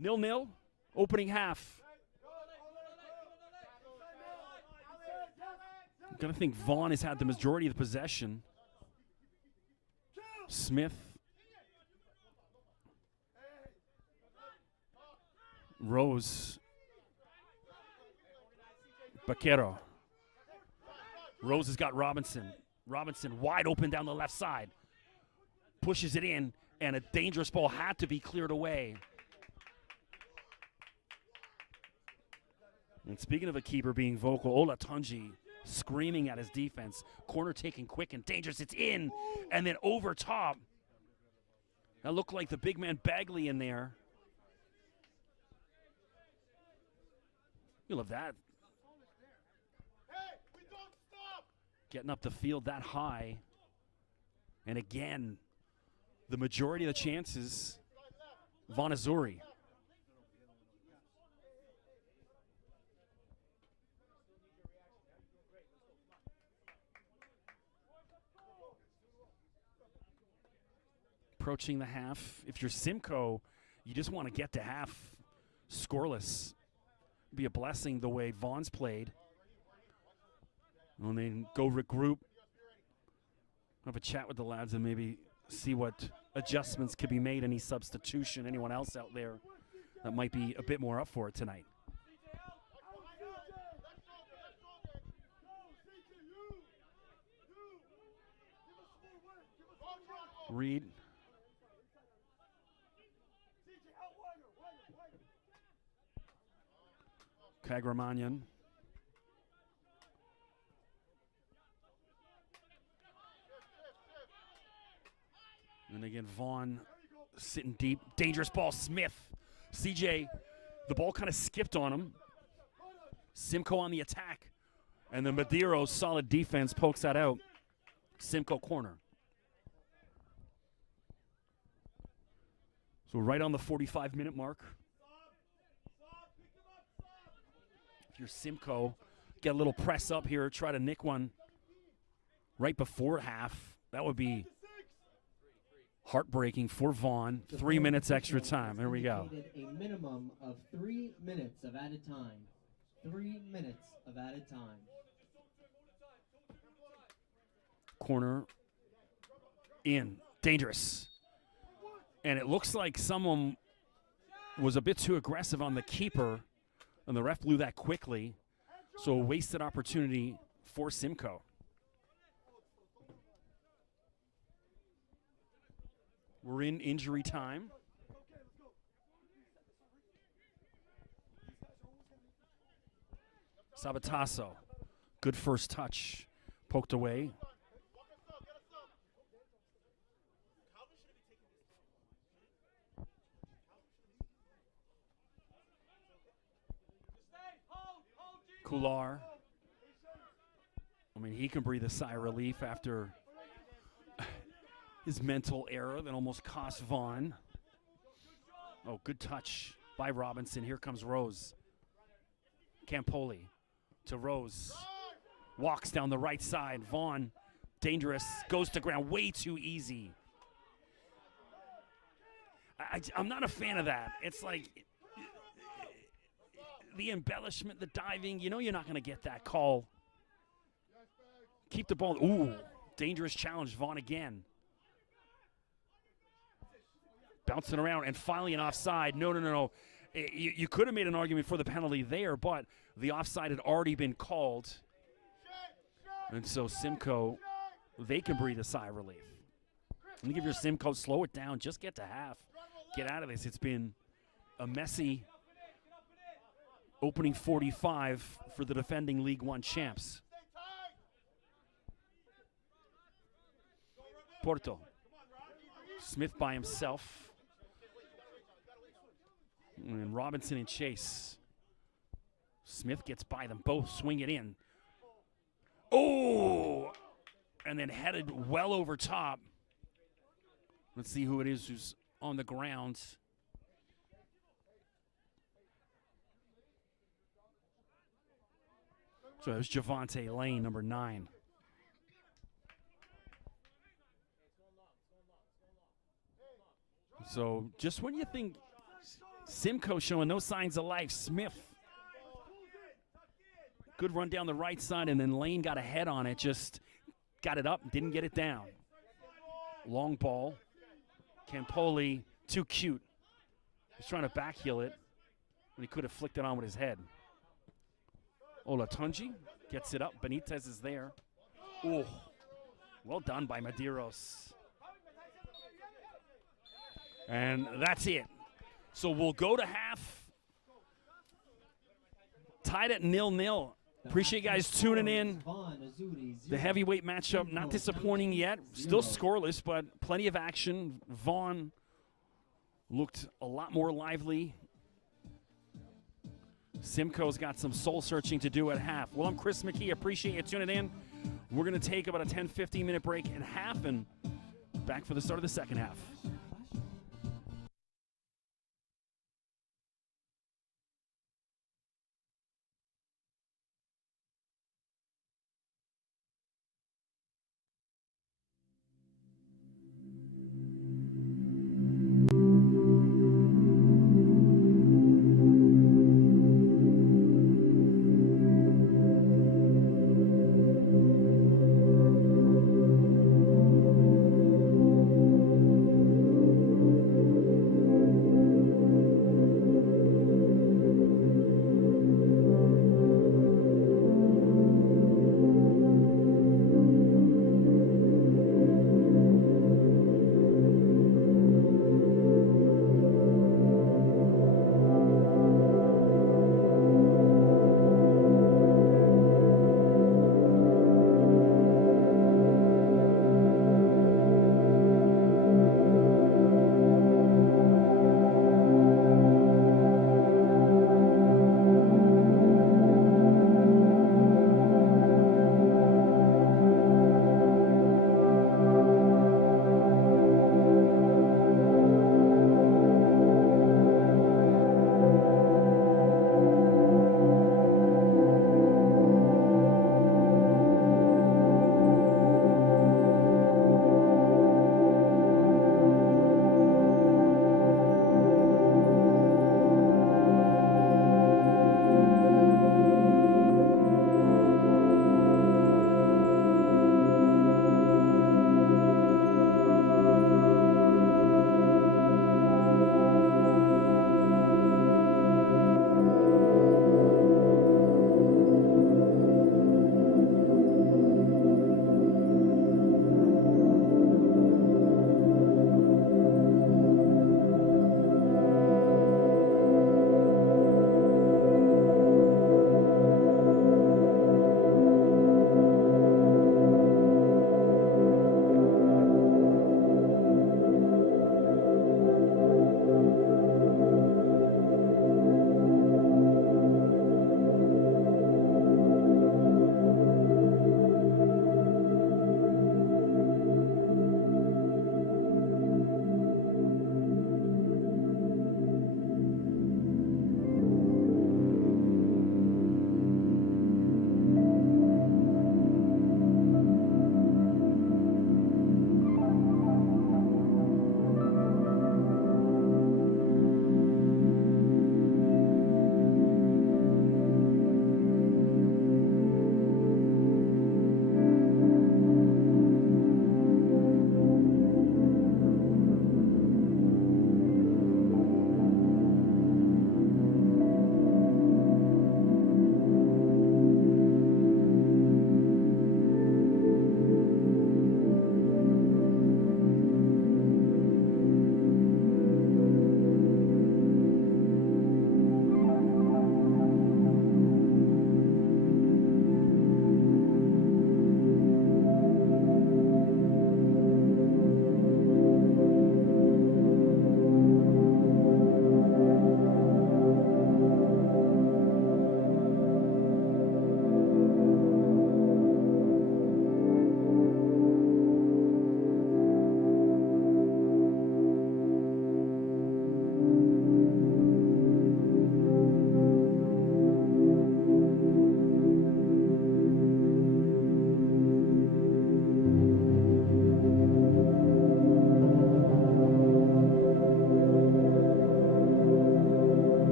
0-0, opening half. I'm going to think Vaughn has had the majority of the possession. Smith. Rose. Baquero. Rose has got Robinson. Robinson wide open down the left side. Pushes it in, and a dangerous ball had to be cleared away. And speaking of a keeper being vocal, Olatunji screaming at his defense. Corner taken quick and dangerous. It's in, and then over top. That looked like the big man Bagley in there. You love that. Getting up the field that high. And again, the majority of the chances, Vaughan Azzurri. Approaching the half. If you're Simcoe, you just want to get to half scoreless. Be a blessing the way Vaughn's played. And then go regroup. Have a chat with the lads and maybe see what adjustments could be made. Any substitution, anyone else out there that might be a bit more up for it tonight. Reed. Kagramanyan. And again, Vaughn sitting deep. Dangerous ball, Smith. CJ, the ball kind of skipped on him. Simcoe on the attack. And then Madeiro's solid defense pokes that out. Simcoe corner. So right on the 45-minute mark. If you're Simcoe, get a little press up here, try to nick one right before half. That would be heartbreaking for Vaughn. 3 minutes extra time. There we go. A minimum of 3 minutes of added time. 3 minutes of added time. Corner in. Dangerous. And it looks like someone was a bit too aggressive on the keeper, and the ref blew that quickly. So a wasted opportunity for Simcoe. We're in injury time. Sabatasso, good first touch, poked away. Kular. I mean, he can breathe a sigh of relief after his mental error that almost cost Vaughn. Oh, good touch by Robinson. Here comes Rose. Campoli to Rose. Walks down the right side. Vaughn, dangerous, goes to ground way too easy. I'm not a fan of that. It's like the embellishment, the diving. You know you're not going to get that call. Keep the ball. Ooh, dangerous challenge. Vaughn again. Bouncing around, and finally an offside. No. You could have made an argument for the penalty there, but the offside had already been called. And so Simcoe, they can breathe a sigh of relief. Let me give your Simcoe, slow it down, just get to half. Get out of this. It's been a messy opening 45 for the defending League One champs. Porto. Smith by himself. And Robinson and Chase. Smith gets by them both, swing it in. Oh! And then headed well over top. Let's see who it is who's on the ground. So it was Javante Lane, number 9. So just when you think Simcoe showing no signs of life, Smith. Good run down the right side, and then Lane got a head on it, just got it up, didn't get it down. Long ball. Campoli, too cute. He's trying to backheel it when he could have flicked it on with his head. Olatunji gets it up. Benitez is there. Oh, well done by Medeiros. And that's it. So we'll go to half. Tied at 0-0. Appreciate you guys tuning in. Vaughan Azzurri, The heavyweight matchup, not disappointing yet. Still scoreless, but plenty of action. Vaughn looked a lot more lively. Simcoe's got some soul searching to do at half. Well, I'm Chris McKee. Appreciate you tuning in. We're going to take about a 10-15 minute break at half and back for the start of the second half.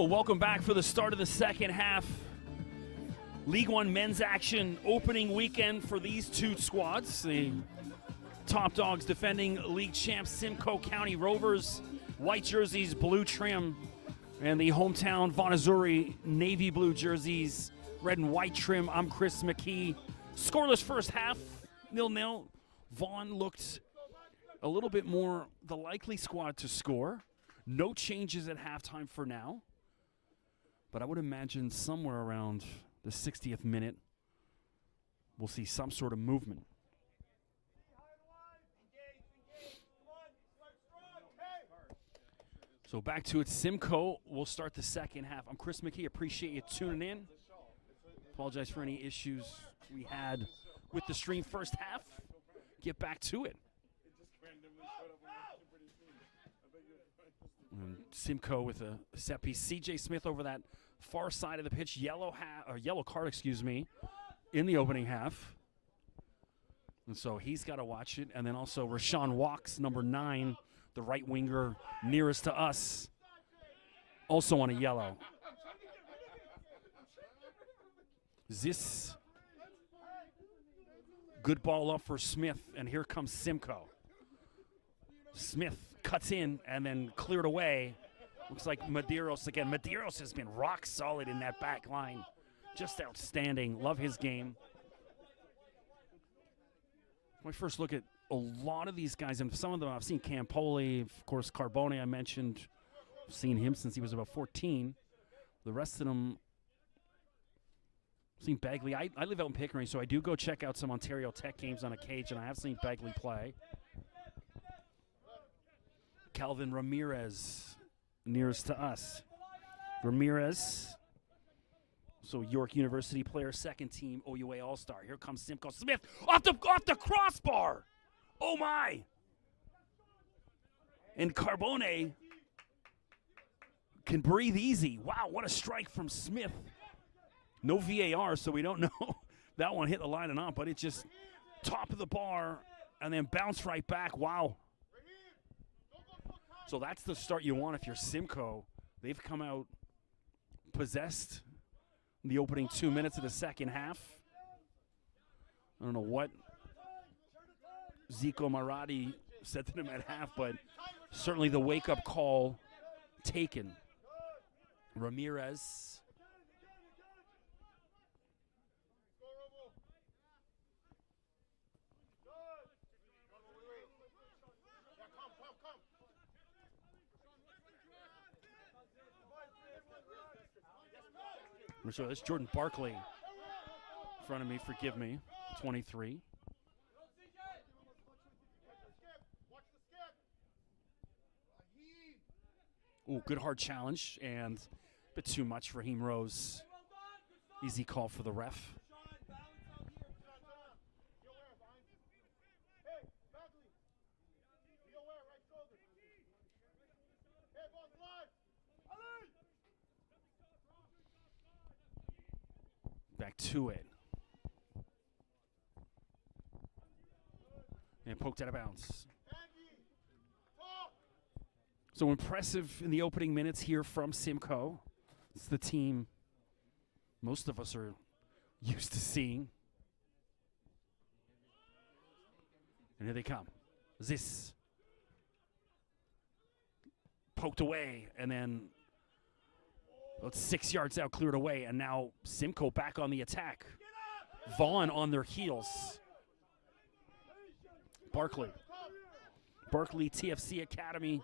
Well, welcome back for the start of the second half. League One men's action opening weekend for these two squads. The top dogs defending league champs Simcoe County Rovers, white jerseys, blue trim, and the hometown Vaughan Azzurri navy blue jerseys, red and white trim. I'm Chris McKee. Scoreless first half, 0-0. Vaughn looked a little bit more the likely squad to score. No changes at halftime for now. But I would imagine somewhere around the 60th minute, we'll see some sort of movement. So back to it, Simcoe will start the second half. I'm Chris McKee. Appreciate you tuning in. Apologize for any issues we had with the stream first half. Get back to it. And Simcoe with a set piece. CJ Smith over that far side of the pitch. Yellow card, in the opening half. And so he's got to watch it. And then also Rashawn Walks, number 9, the right winger nearest to us, also on a yellow. This good ball up for Smith, and here comes Simcoe. Smith cuts in and then cleared away. Looks like Medeiros again. Medeiros has been rock solid in that back line. Just outstanding. Love his game. My first look at a lot of these guys, and some of them I've seen Campoli, of course Carbone I mentioned. I've seen him since he was about 14. The rest of them, I've seen Bagley. I live out in Pickering, so I do go check out some Ontario Tech games on occasion. I have seen Bagley play. Calvin Ramirez, nearest to us. Ramirez, so York University player, second team OUA All-Star. Here comes Simcoe. Smith off the crossbar. Oh my! And Carbone can breathe easy. Wow, what a strike from Smith. No VAR, so we don't know that one hit the line or not, but it just top of the bar and then bounced right back. Wow. So that's the start you want if you're Simcoe. They've come out possessed in the opening 2 minutes of the second half. I don't know what Zico Marati said to them at half, but certainly the wake-up call taken. Ramirez. So that's Jordan Barkley in front of me, forgive me, 23. Ooh, good hard challenge, and a bit too much for Raheem Rose. Easy call for the ref. Back to it. And poked out of bounds. So impressive in the opening minutes here from Simcoe. It's the team most of us are used to seeing. And here they come. This poked away, and then about 6 yards out, cleared away, and now Simcoe back on the attack. Vaughn on their heels. Barkley TFC Academy.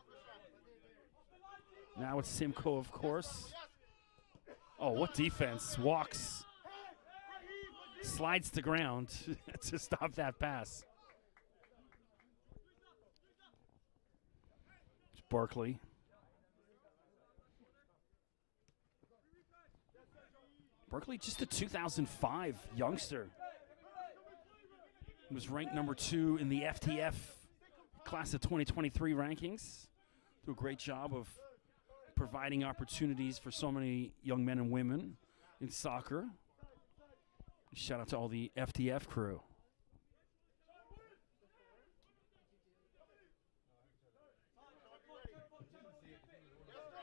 Now it's Simcoe, of course. Oh, what defense. Walks. Slides to ground to stop that pass. It's Barkley. Barkley, just a 2005 youngster. He was ranked number 2 in the FTF class of 2023 rankings. Do a great job of providing opportunities for so many young men and women in soccer. Shout out to all the FTF crew.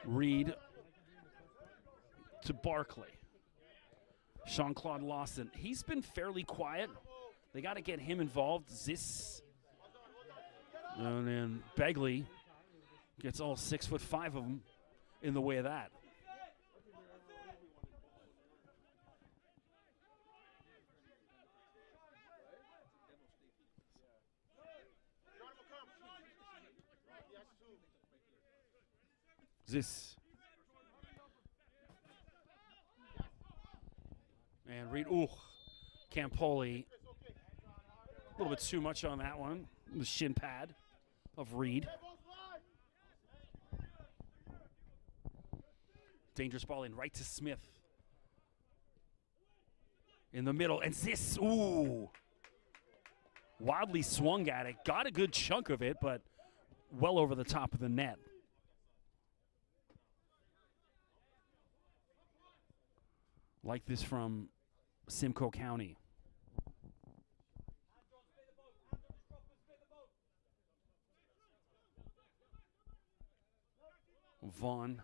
Reed to Barkley. Jean-Claude Lawson, he's been fairly quiet. They got to get him involved. Zis. And then Begley gets all 6'5" of them in the way of that. Zis. And Reed, Campoli. A little bit too much on that one. The shin pad of Reed. Dangerous ball in right to Smith. In the middle, and Zis, wildly swung at it. Got a good chunk of it, but well over the top of the net. Like this from Simcoe County. Vaughn.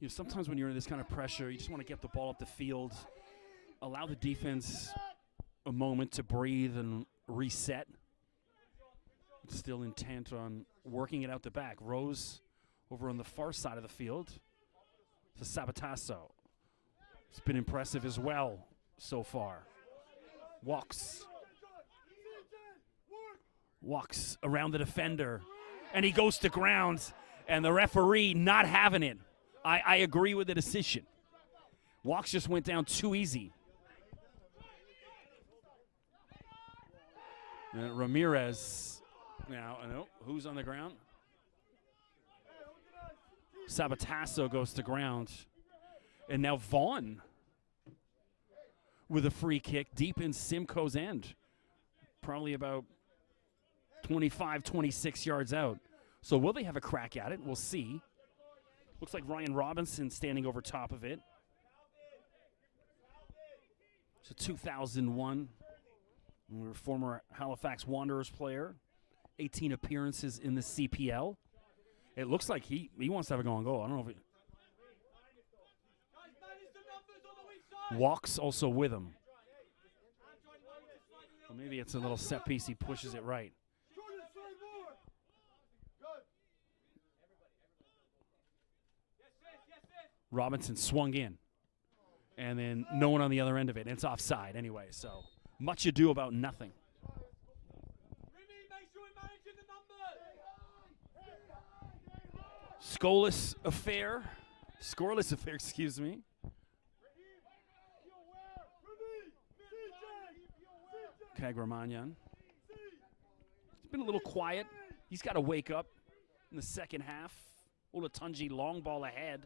You know, sometimes when you're in this kind of pressure, you just want to get the ball up the field, allow the defense a moment to breathe and reset. Still intent on working it out the back. Rose over on the far side of the field. To Sabatasso. It's been impressive as well so far. Walks around the defender, and he goes to ground, and the referee not having it. I agree with the decision. Walks just went down too easy. And Ramirez, now, who's on the ground? Sabatasso goes to ground. And now Vaughn with a free kick deep in Simcoe's end. Probably about 25, 26 yards out. So will they have a crack at it? We'll see. Looks like Ryan Robinson standing over top of it. It's a 2001 former Halifax Wanderers player. 18 appearances in the CPL. It looks like he wants to have a go and goal. I don't know if it. Walks also with him. Well, maybe it's a little set piece. He pushes it right. Robinson swung in. And then no one on the other end of it. And it's offside anyway. So much ado about nothing. Scoreless affair, excuse me. Kagramanyan. It's been a little quiet. He's got to wake up in the second half. Olatunji, long ball ahead.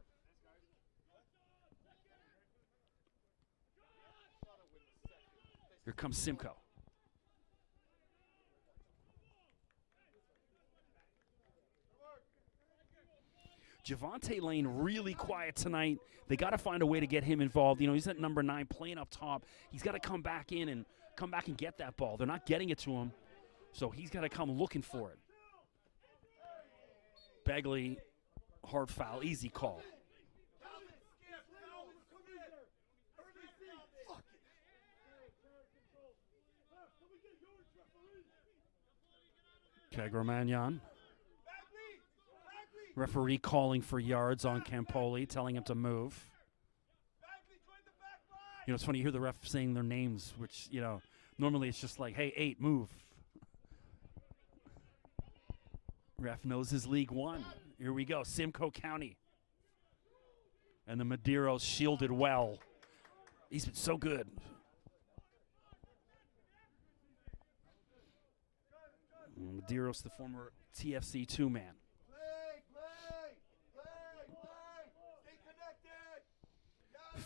Here comes Simcoe. Javante Lane really quiet tonight. They got to find a way to get him involved. You know, he's at number 9 playing up top. He's got to come back and get that ball. They're not getting it to him, so he's got to come looking for it. Begley, hard foul, easy call. Kagramanyan. Referee calling for yards on Campoli, telling him to move. You know, it's funny, you hear the ref saying their names, which, you know, normally it's just like, hey, 8, move. Ref knows his League One. Here we go, Simcoe County. And the Madeiros shielded well. He's been so good. Madeiros, the former TFC 2-man.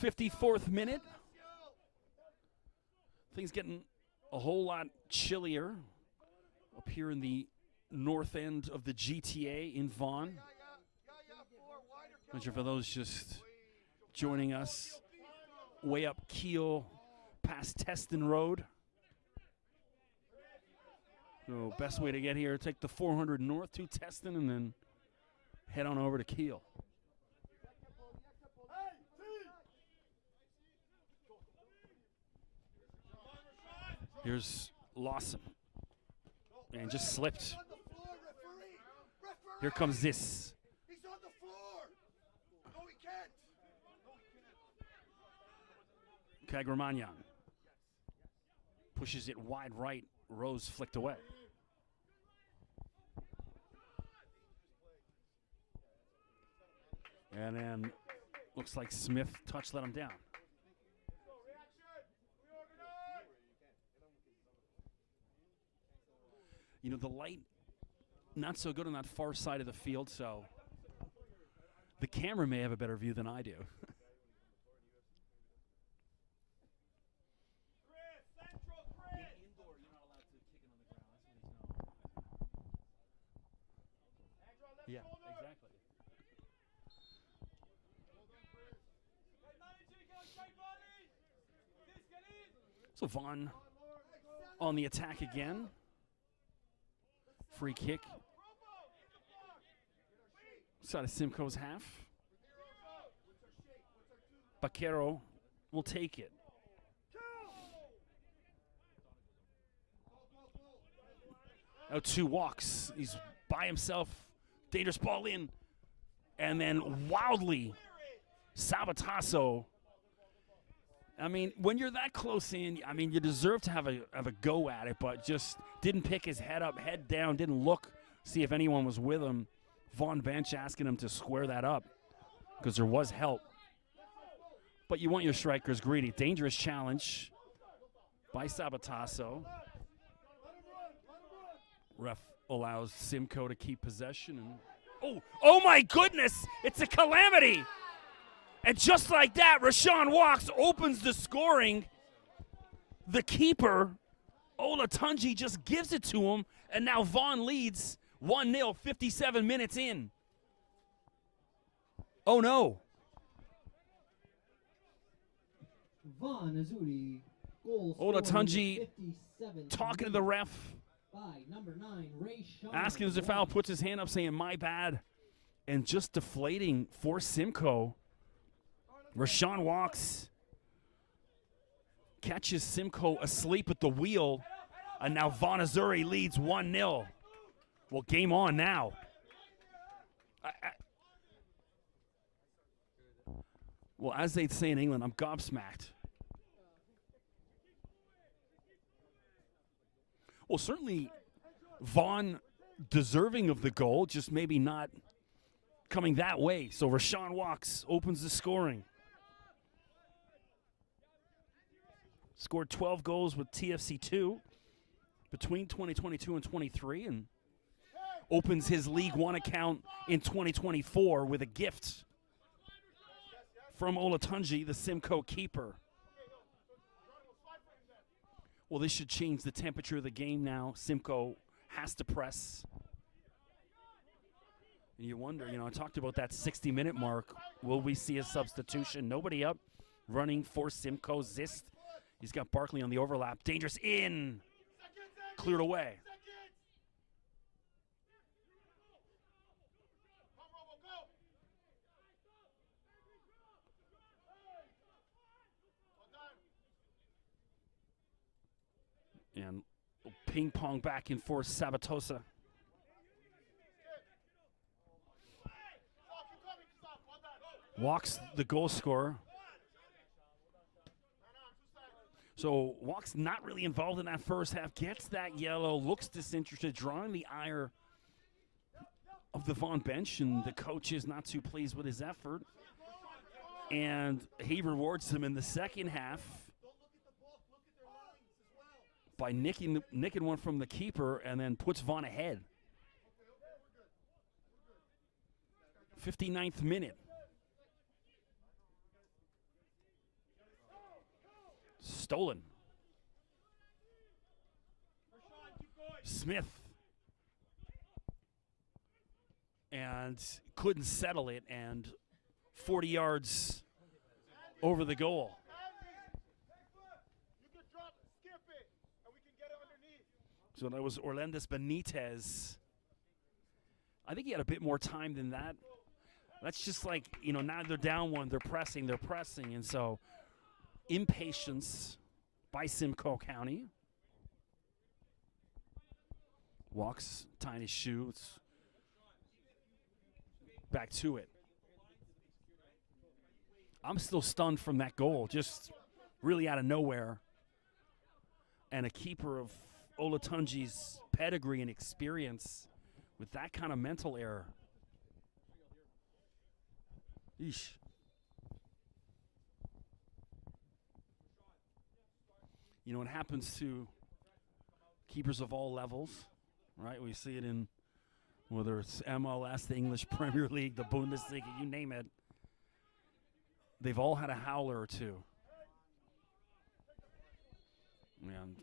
54th minute. Things getting a whole lot chillier up here in the north end of the GTA in Vaughn. Not sure for those just joining us, way up Keel past Teston Road. So best way to get here, take the 400 north to Teston and then head on over to Kiel. Here's Lawson. And just slipped. Here comes this. He's on the floor. No, he can't. Kagramanyan pushes it wide right. Rose flicked away. And then looks like Smith touch let him down. You know, the light not so good on that far side of the field, so the camera may have a better view than I do. Yeah, exactly. So Vaughn on the attack again. Free kick. Side of Simcoe's half. Baquero will take it. Out 2 walks. He's by himself. Dangerous ball in. And then wildly, Sabatasso. I mean, when you're that close in, I mean, you deserve to have a go at it, but just didn't pick his head up, head down, didn't look, see if anyone was with him. Vaughn bench asking him to square that up because there was help. But you want your strikers greedy. Dangerous challenge by Sabatasso. Ref allows Simcoe to keep possession. And oh my goodness, it's a calamity. And just like that, Rashawn Walks opens the scoring. The keeper, Olatunji, just gives it to him, and now Vaughn leads 1-0, 57 minutes in. Oh no. Vaughan Azzurri, goal Olatunji 57 talking to the ref, by number 9, Ray Shaw. asking as a foul, puts his hand up saying, my bad, and just deflating for Simcoe. Rashawn Walks catches Simcoe asleep at the wheel, and now Vaughan Azzurri leads 1-0. Well, game on now. Well, as they'd say in England, I'm gobsmacked. Well, certainly Vaughn deserving of the goal, just maybe not coming that way. So Rashawn Walks opens the scoring. Scored 12 goals with TFC2 between 2022 and 23, and opens his League One account in 2024 with a gift from Olatunji, the Simcoe keeper. Well, this should change the temperature of the game now. Simcoe has to press. And you wonder, I talked about that 60-minute mark. Will we see a substitution? Nobody up, running for Simcoe. Zist. He's got Barkley on the overlap. Dangerous in. Cleared away. And ping pong back and forth, Sabatosa. Walks the goal scorer. So Walks not really involved in that first half. Gets that yellow, looks disinterested, drawing the ire of the Vaughn bench, and the coach is not too pleased with his effort. And he rewards him in the second half by nicking one from the keeper and then puts Vaughn ahead. 59th minute. Stolen. Smith. And couldn't settle it, and 40 yards over the goal. So that was Orlandis Benitez. I think he had a bit more time than that. That's just like, now they're down one, they're pressing, and so impatience by Simcoe County. Walks, tying his shoe. It's back to it. I'm still stunned from that goal, just really out of nowhere. And a keeper of Olatunji's pedigree and experience with that kind of mental error. Eesh. It happens to keepers of all levels, right? We see it in whether it's MLS, the English Premier League, the Bundesliga, you name it. They've all had a howler or two. And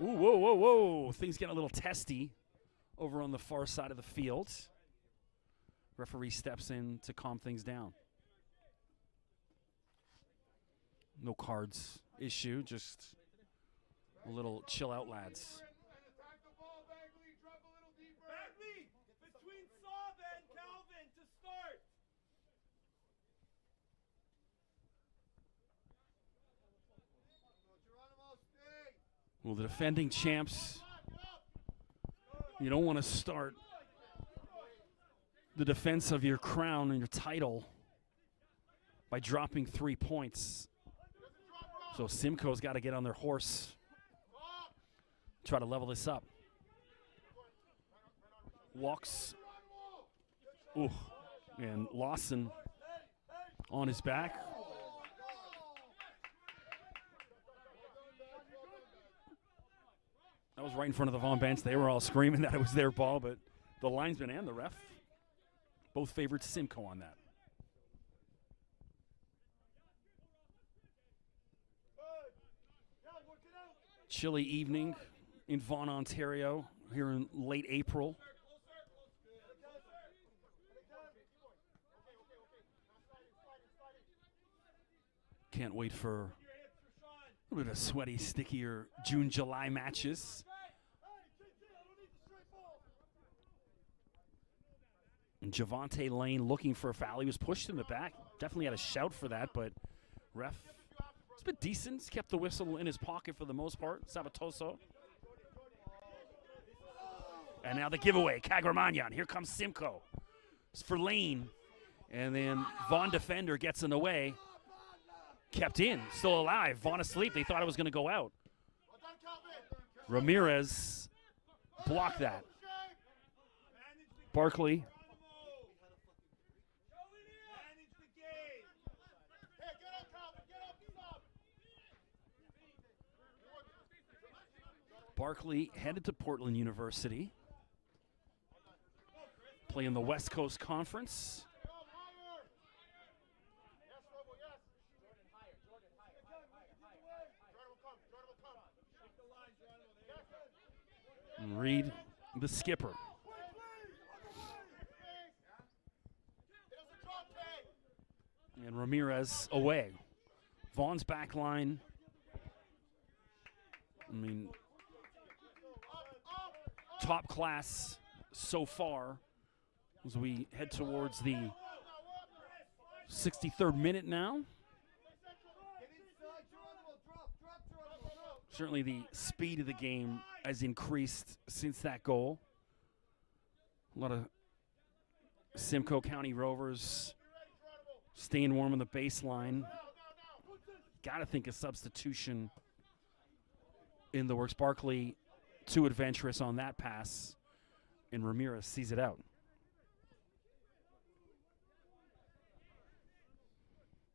ooh, whoa, whoa, whoa. Things get a little testy over on the far side of the field. Referee steps in to calm things down. No cards issue, just a little chill out, lads. Bagley, between Sava and Calvin to start. Well, the defending champs, you don't want to start the defense of your crown and your title by dropping 3 points. So Simcoe's got to get on their horse, try to level this up. Walks. Ooh, and Lawson on his back. That was right in front of the Vaughn bench. They were all screaming that it was their ball, but the linesman and the ref both favored Simcoe on that. Chilly evening in Vaughan, Ontario, here in late April. Can't wait for a little bit of sweaty, stickier June, July matches. And Javante Lane looking for a foul. He was pushed in the back. Definitely had a shout for that, but ref, it's been decent. He's kept the whistle in his pocket for the most part. Sabatoso. And now the giveaway. Kagramanyan. Here comes Simcoe. It's for Lane. And then Vaughn defender gets in the way. Kept in. Still alive. Vaughn asleep. They thought it was going to go out. Ramirez blocked that. Barkley. Barkley headed to Portland University. Play in the West Coast Conference. And Reed, the skipper. And Ramirez away. Vaughn's back line. I mean, top class so far as we head towards the 63rd minute now. Certainly the speed of the game has increased since that goal. A lot of Simcoe County Rovers staying warm on the baseline. Got to think a substitution in the works. Barkley too adventurous on that pass, and Ramirez sees it out.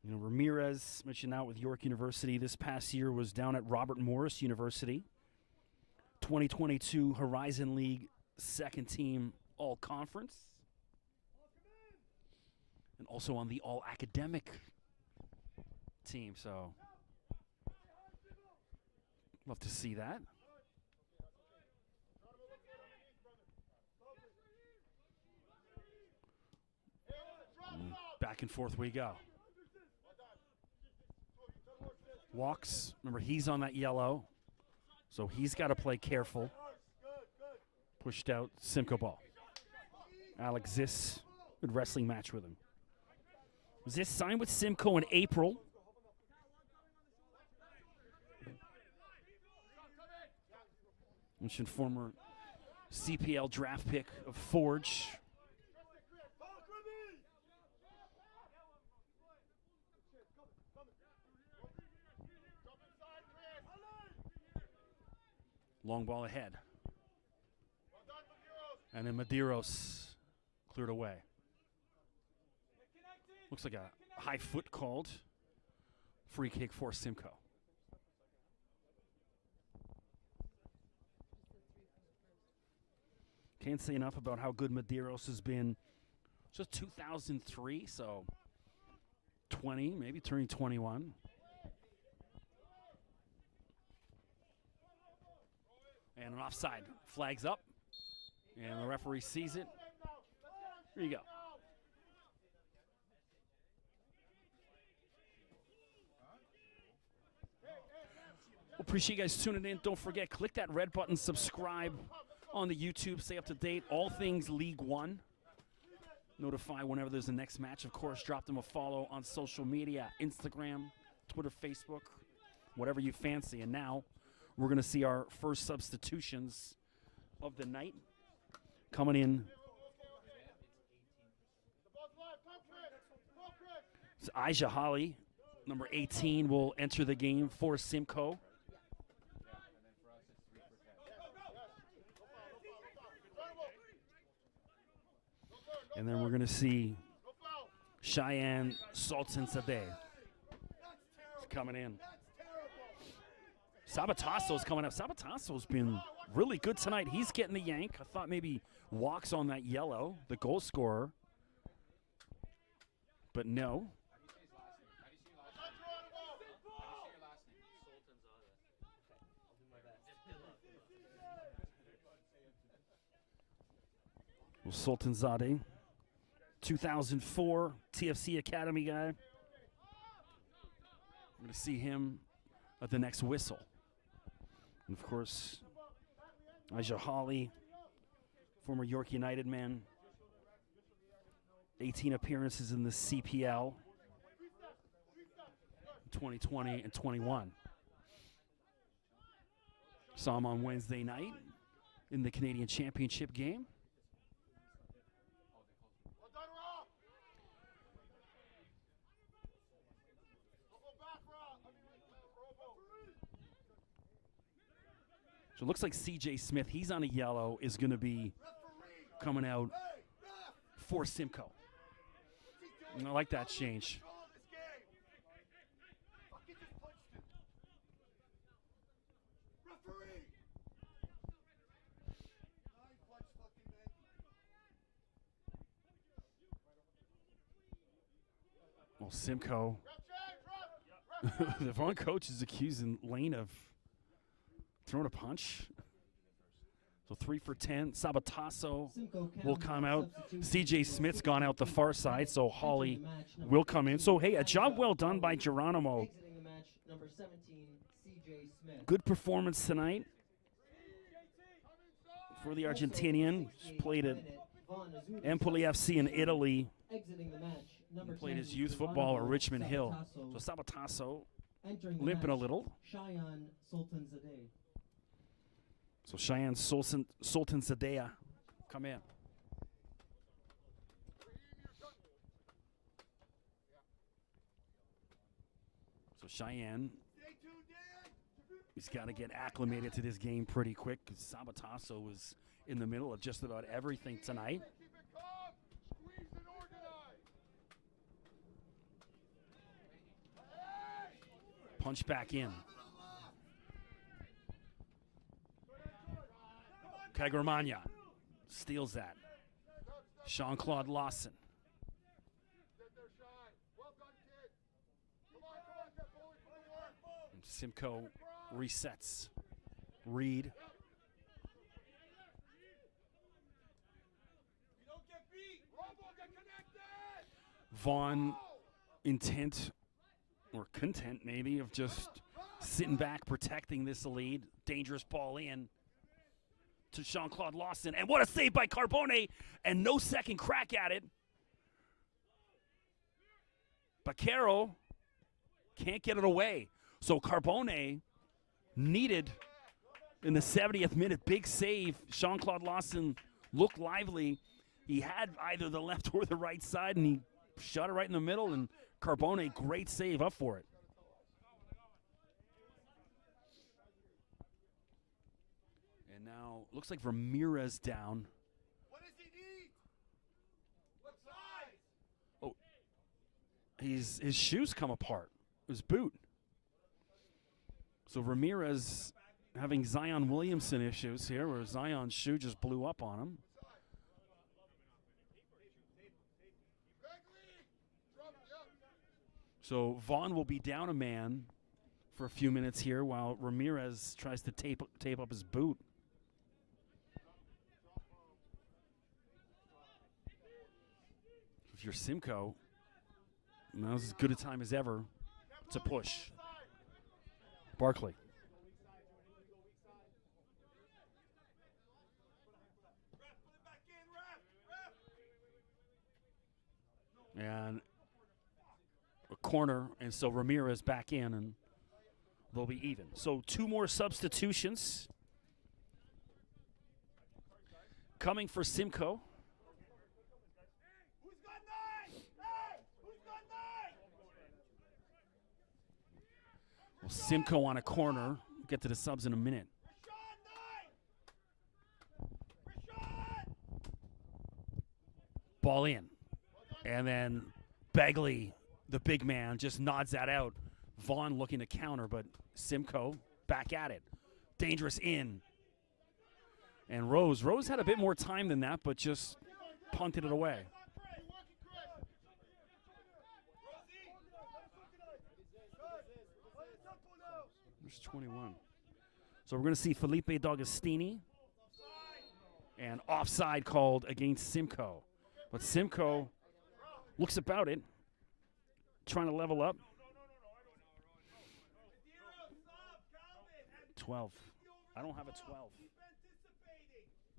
Ramirez, mentioned out with York University this past year, was down at Robert Morris University. 2022 Horizon League second team all-conference. And also on the all-academic team, so love to see that. And back and forth we go. Walks, remember he's on that yellow, so he's got to play careful. Pushed out, Simcoe ball. Alex Ziss, good wrestling match with him. Ziss signed with Simcoe in April. Mentioned former CPL draft pick of Forge. Long ball ahead. And then Medeiros cleared away. Looks like a high foot called. Free kick for Simcoe. Can't say enough about how good Medeiros has been. Just 2003, so 20, maybe turning 21. And an offside. Flags up. And the referee sees it. Here you go. Appreciate you guys tuning in. Don't forget, click that red button, subscribe on the YouTube. Stay up to date. All things League One. Notify whenever there's the next match. Of course, drop them a follow on social media, Instagram, Twitter, Facebook, whatever you fancy. And now we're going to see our first substitutions of the night coming in. So Aja Holly, number 18, will enter the game for Simcoe. And then we're going to see Cheyenne Sultan Sadeh coming in. Sabatasso's coming up. Sabatasso's been really good tonight. He's getting the yank. I thought maybe walks on that yellow, the goal scorer. But no. Well, Sultanzadeh, 2004 TFC Academy guy. We're going to see him at the next whistle. And of course, Aja Holly, former York United man, 18 appearances in the CPL, 2020 and 21. Saw him on Wednesday night in the Canadian Championship game. So it looks like CJ Smith, he's on a yellow, is going to be coming out for Simcoe. And I like that change. Well, Simcoe, the Vaughn coach is accusing Lane of throwing a punch. So 3 for 10. Sabatasso will come out. CJ Smith's gone out the far side, so Holly will come in. So, hey, a job well done by Geronimo. Good performance tonight for the Argentinian. He's played at Empoli FC in Italy. He played his youth football at Richmond Hill. So Sabatasso limping a little. So Cheyenne Sultan Sadeh come in. So Cheyenne, he's got to get acclimated to this game pretty quick because Sabatasso was in the middle of just about everything tonight. Punch back in. Kagramanya steals that. Jean-Claude Lawson. And Simcoe resets. Reed. Vaughn intent or content maybe of just sitting back, protecting this lead. Dangerous ball in. to Jean-Claude Lawson. And what a save by Carbone, and no second crack at it. Baquero can't get it away. So Carbone needed in the 70th minute, big save. Jean-Claude Lawson looked lively. He had either the left or the right side, and he shot it right in the middle, and Carbone, great save up for it. And now, looks like Ramirez down. What does he need? What size? Oh, his shoes come apart. His boot. So Ramirez having Zion Williamson issues here, where Zion's shoe just blew up on him. So Vaughn will be down a man for a few minutes here while Ramirez tries to tape up his boot. If you're Simcoe, now's as good a time as ever to push. Barkley. And a corner, and so Ramirez back in, and they'll be even. So 2 more substitutions coming for Simcoe. Who's got 9? Hey! Who's got 9? Well, Simcoe on a corner. We'll get to the subs in a minute. Rashad! Ball in. And then Begley, the big man, just nods that out. Vaughn looking to counter, but Simcoe back at it. Dangerous in. And Rose had a bit more time than that, but just punted it away. There's 21. So we're going to see Felipe D'Agostini. And offside called against Simcoe. But Simcoe looks about it, trying to level up. 12. I don't have a 12.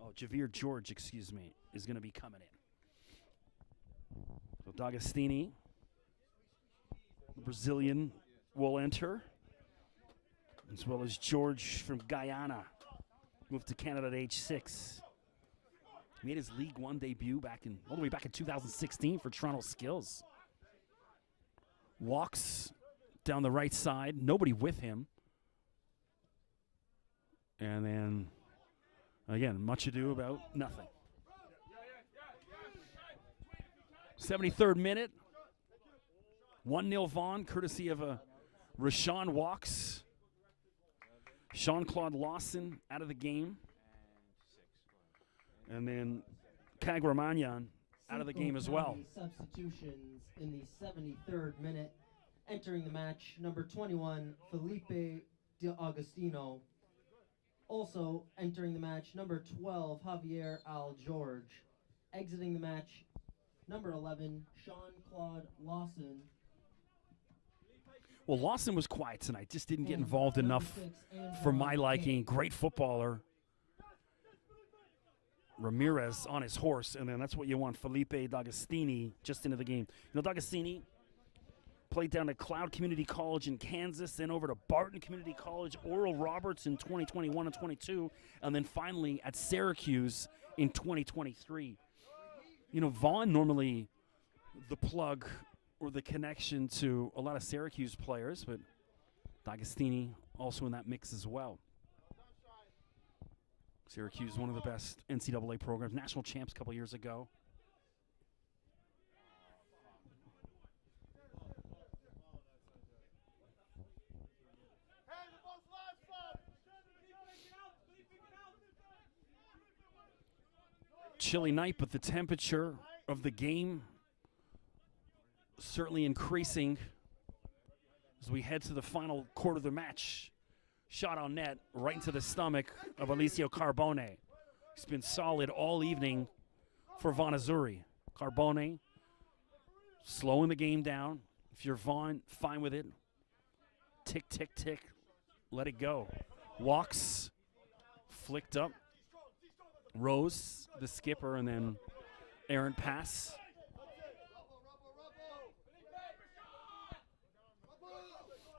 Oh, Javier George, excuse me, is going to be coming in. So D'Agostini, the Brazilian, will enter, as well as George from Guyana, moved to Canada at age 6. He made his League One debut all the way back in 2016 for Toronto Skills. Walks down the right side, nobody with him. And then, again, much ado about nothing. 73rd minute. 1-0 Vaughn, courtesy of a Rashawn Walks. Jean-Claude Lawson out of the game. And then Cagramanyan out of the game as well. Substitutions in the 73rd minute. Entering the match, number 21, Felipe D'Agostino. Also entering the match, number 12, Javier Al George. Exiting the match, number 11, Jean-Claude Lawson. Well, Lawson was quiet tonight. Just didn't get involved enough for my liking. Great footballer. Ramirez on his horse, and then that's what you want. Felipe D'Agostini just into the game. You know, D'Agostini played down at Cloud Community College in Kansas, then over to Barton Community College, Oral Roberts in 2021 and 22, and then finally at Syracuse in 2023. You know, Vaughn normally the plug or the connection to a lot of Syracuse players, but D'Agostini also in that mix as well. Syracuse, one of the best NCAA programs, national champs a couple years ago. Chilly night, but the temperature of the game certainly increasing as we head to the final quarter of the match. Shot on net right into the stomach of Alicio Carbone. He's been solid all evening for Vaughan Azzurri. Carbone slowing the game down. If you're Vaughn, fine with it. Tick, tick, tick. Let it go. Walks. Flicked up. Rose, the skipper, and then errant pass.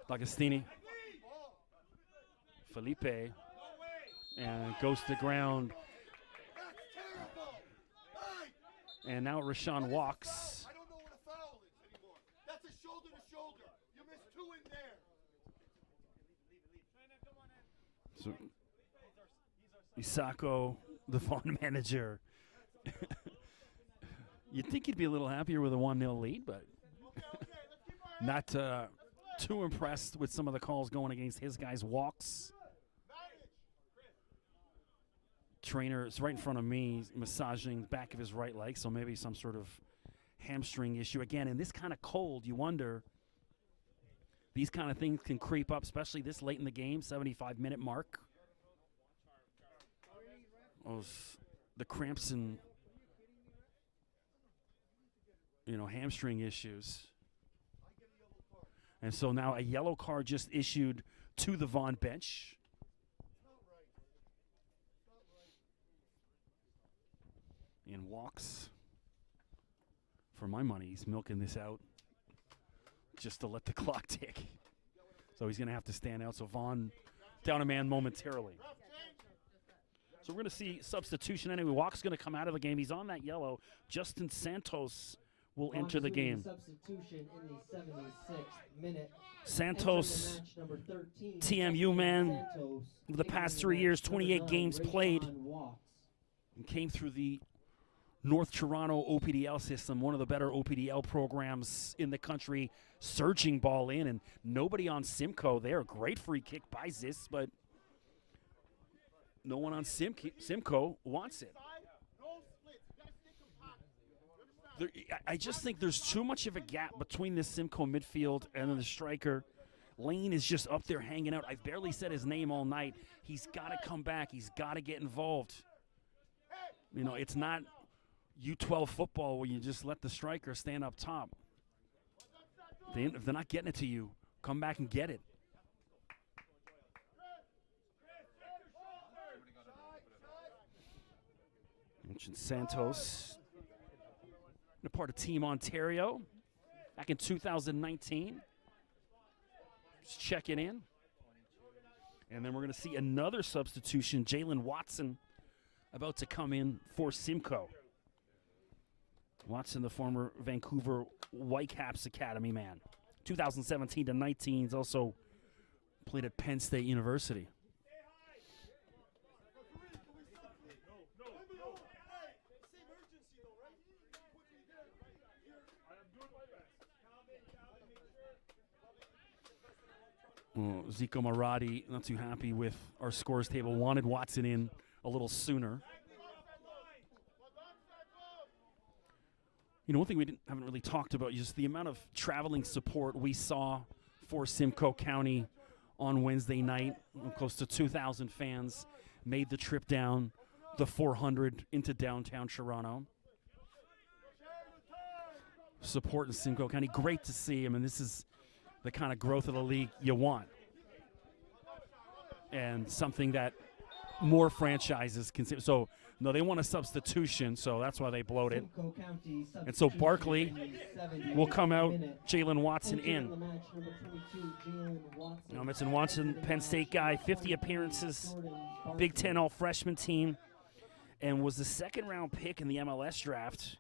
D'Agostini. Felipe. And goes to the ground. And now Rashawn walks. I don't know what a foul is anymore. That's a shoulder to shoulder. You missed 2 in there. So Isako, the Vaughn manager. You'd think he'd be a little happier with a 1-0 lead, but not too impressed with some of the calls going against his guys' walks. Trainer is right in front of me, massaging the back of his right leg, so maybe some sort of hamstring issue. Again, in this kind of cold, you wonder, these kind of things can creep up, especially this late in the game, 75-minute mark. The cramps and, hamstring issues. And so now a yellow card just issued to the Vaughn bench. And walks. For my money, he's milking this out just to let the clock tick. So he's going to have to stand out. So Vaughn down a man momentarily. So we're going to see substitution anyway. Walk's going to come out of the game. He's on that yellow. Justin Santos will enter the game. Substitution in the 76th minute. Santos, Match number 13, TMU man, Santos over the past 3 taking years, the match 28 number games 9, played, Rashawn Walks. and came through the North Toronto OPDL system, one of the better OPDL programs in the country, surging ball in, and nobody on Simcoe there. Great free kick by Zis, but no one on Simcoe wants it. I just think there's too much of a gap between this Simcoe midfield and the striker. Lane is just up there hanging out. I've barely said his name all night. He's got to come back. He's got to get involved. It's not U12 football where you just let the striker stand up top. If they're not getting it to you, come back and get it. Mentioned Santos. A part of Team Ontario back in 2019. Just checking in. And then we're going to see another substitution, Jalen Watson, about to come in for Simcoe. Watson, the former Vancouver Whitecaps Academy man. 2017 to 19, he's also played at Penn State University. Zico Marati, not too happy with our scores table, wanted Watson in a little sooner. One thing we haven't really talked about is just the amount of traveling support we saw for Simcoe County on Wednesday night. Close to 2,000 fans made the trip down the 400 into downtown Toronto. Support in Simcoe County, great to see. This is the kind of growth of the league you want. And something that more franchises can see. So, no, they want a substitution, so that's why they blowed it. And so Barkley will come out, Jalen Watson in. Now, Mitson Watson, Penn State guy, 50 appearances, Big Ten all-freshman team, and was the second-round pick in the MLS draft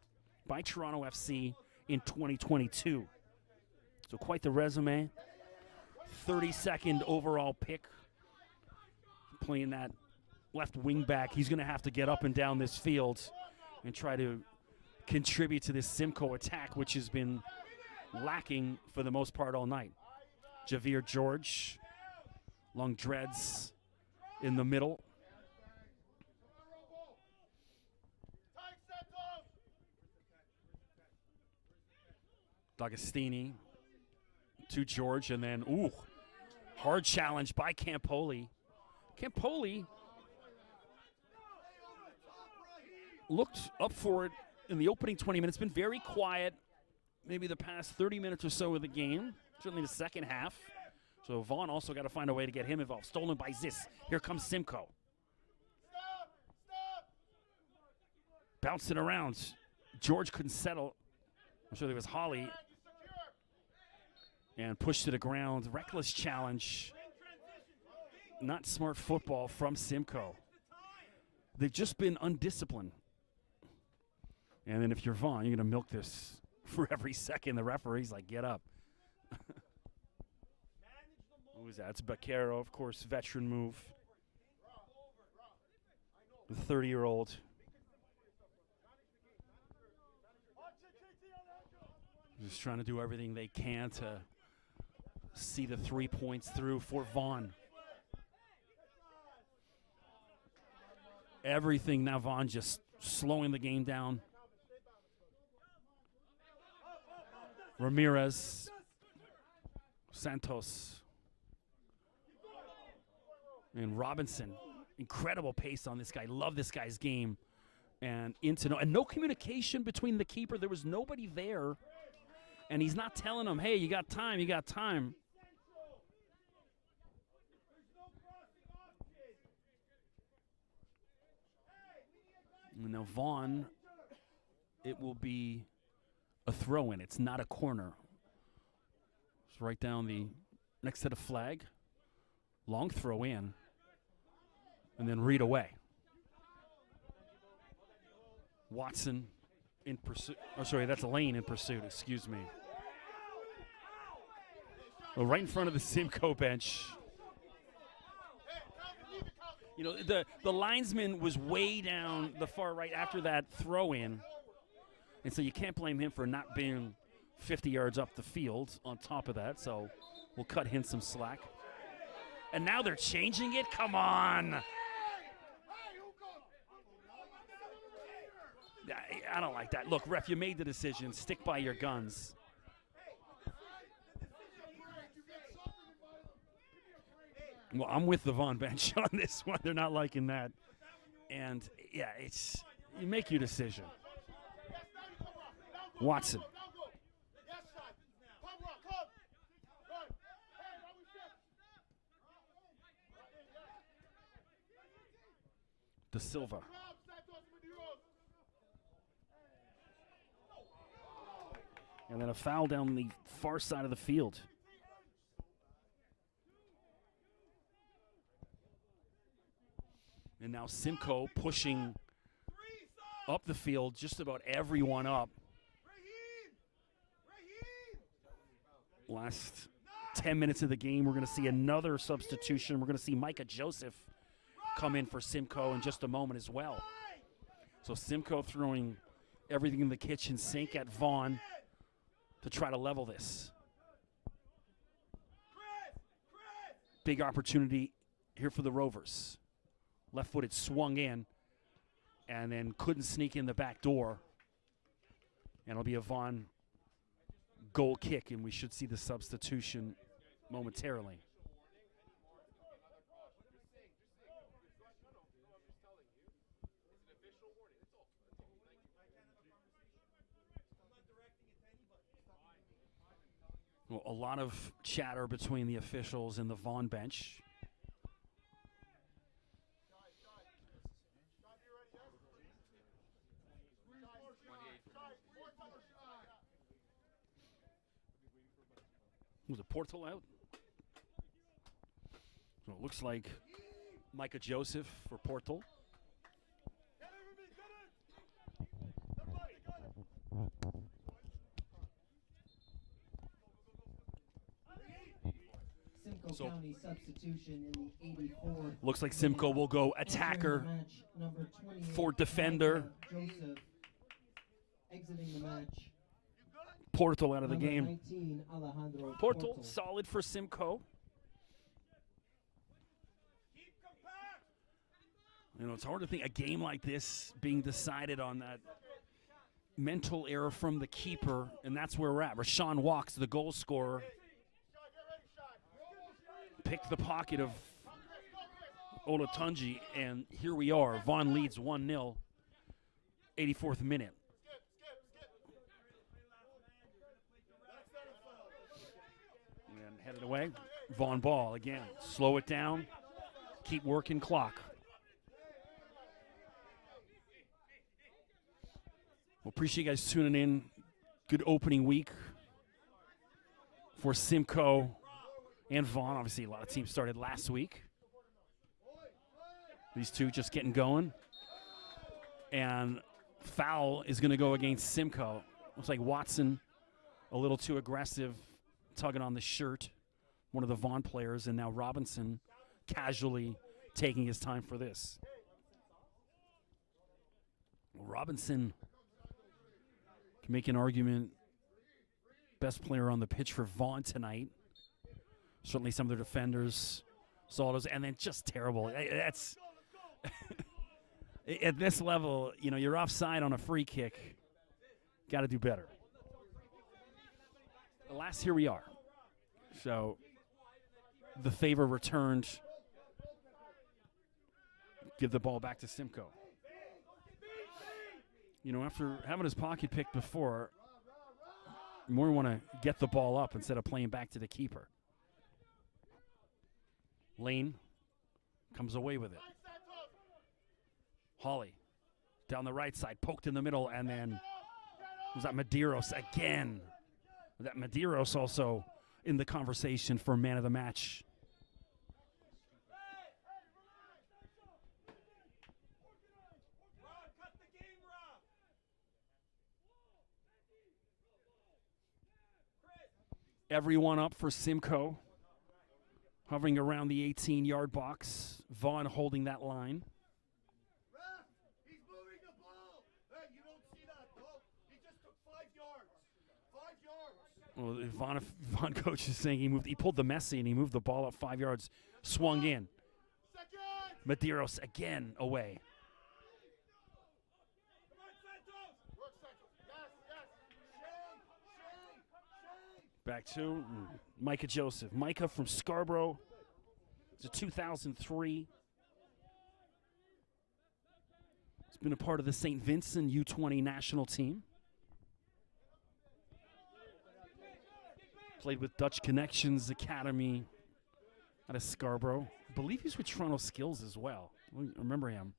by Toronto FC in 2022. So quite the resume. 32nd overall pick. Playing that left wing back. He's going to have to get up and down this field and try to contribute to this Simcoe attack, which has been lacking for the most part all night. Javier George, long dreads in the middle. D'Agostini to George, and then, hard challenge by Campoli. Campoli looked up for it in the opening 20 minutes, been very quiet maybe the past 30 minutes or so of the game, certainly the second half. So Vaughn also got to find a way to get him involved. Stolen by Zis. Here comes Simcoe. Bounced it around. George couldn't settle. I'm sure there was Holly. And pushed to the ground. Reckless challenge. Not smart football from Simcoe. They've just been undisciplined. And then if you're Vaughn, you're going to milk this for every second. The referee's like, get up. Who was that? It's Baquero, of course, veteran move. The 30-year-old. Just trying to do everything they can to see the 3 points through for Vaughn. Everything now, Vaughn just slowing the game down. Ramirez, Santos, and Robinson. Incredible pace on this guy. Love this guy's game. And no communication between the keeper. There was nobody there. And he's not telling him, hey, you got time, you got time. And now Vaughn, it will be a throw-in. It's not a corner. It's right down the next to the flag. Long throw-in. And then read away. Watson in pursuit. Oh, sorry, that's Lane in pursuit. Excuse me. Well, right in front of the Simcoe bench. You know, the linesman was way down the far right after that throw-in. And so you can't blame him for not being 50 yards up the field on top of that. So we'll cut him some slack. And now they're changing it? Come on. I don't like that. Look, ref, you made the decision. Stick by your guns. Well, I'm with the Vaughn bench on this one. They're not liking that. And, yeah, you make your decision. Watson. De Silva. And then a foul down the far side of the field. And now Simcoe pushing up the field, just about everyone up. Last 10 minutes of the game, we're going to see another substitution. We're going to see Micah Joseph come in for Simcoe in just a moment as well. So Simcoe throwing everything in the kitchen sink at Vaughn to try to level this. Big opportunity here for the Rovers. Left-footed swung in and then couldn't sneak in the back door. And it'll be a Vaughn goal kick, and we should see the substitution momentarily. Well, a lot of chatter between the officials and the Vaughn bench. Was it Portal out? So it looks like Micah Joseph for Portal. Simcoe County substitution in the 84th. Looks like Simcoe will go attacker for defender. Joseph exiting the match. Portal out of the game. 19, Alejandro Portal solid for Simcoe. You know, it's hard to think a game like this being decided on that mental error from the keeper, and that's where we're at. Rashawn Walks, the goal scorer, picked the pocket of Olatunji, and here we are. Vaughn leads 1-0, 84th minute. And headed away. Vaughn ball again. Slow it down. Keep working clock. Appreciate you guys tuning in. Good opening week for Simcoe and Vaughn. Obviously, a lot of teams started last week. These two just getting going. And foul is going to go against Simcoe. Looks like Watson a little too aggressive, tugging on the shirt, one of the Vaughn players, and now Robinson casually taking his time for this. Robinson can make an argument best player on the pitch for Vaughn tonight. Certainly some of the defenders saw those, and then just terrible. That's at this level, you know, you're offside on a free kick. Got to do better. Alas, here we are. So the favor returned. Give the ball back to Simcoe. You know, after having his pocket picked before, you more want to get the ball up instead of playing back to the keeper. Lane comes away with it. Hawley down the right side, poked in the middle, and then was that Medeiros again. That Medeiros also in the conversation for man of the match. Everyone up for Simcoe, hovering around the 18-yard box. Vaughn holding that line. He's moving the ball. Hey, you don't see that, though. He just took 5 yards. 5 yards. Well, Vaughn coach is saying he pulled the Messi and he moved the ball up 5 yards, swung in. Medeiros again away. Back to Micah Joseph. Micah from Scarborough. It's a 2003. He's been a part of the St. Vincent U20 national team. Played with Dutch Connections Academy out of Scarborough. I believe he's with Toronto Skills as well. I remember him.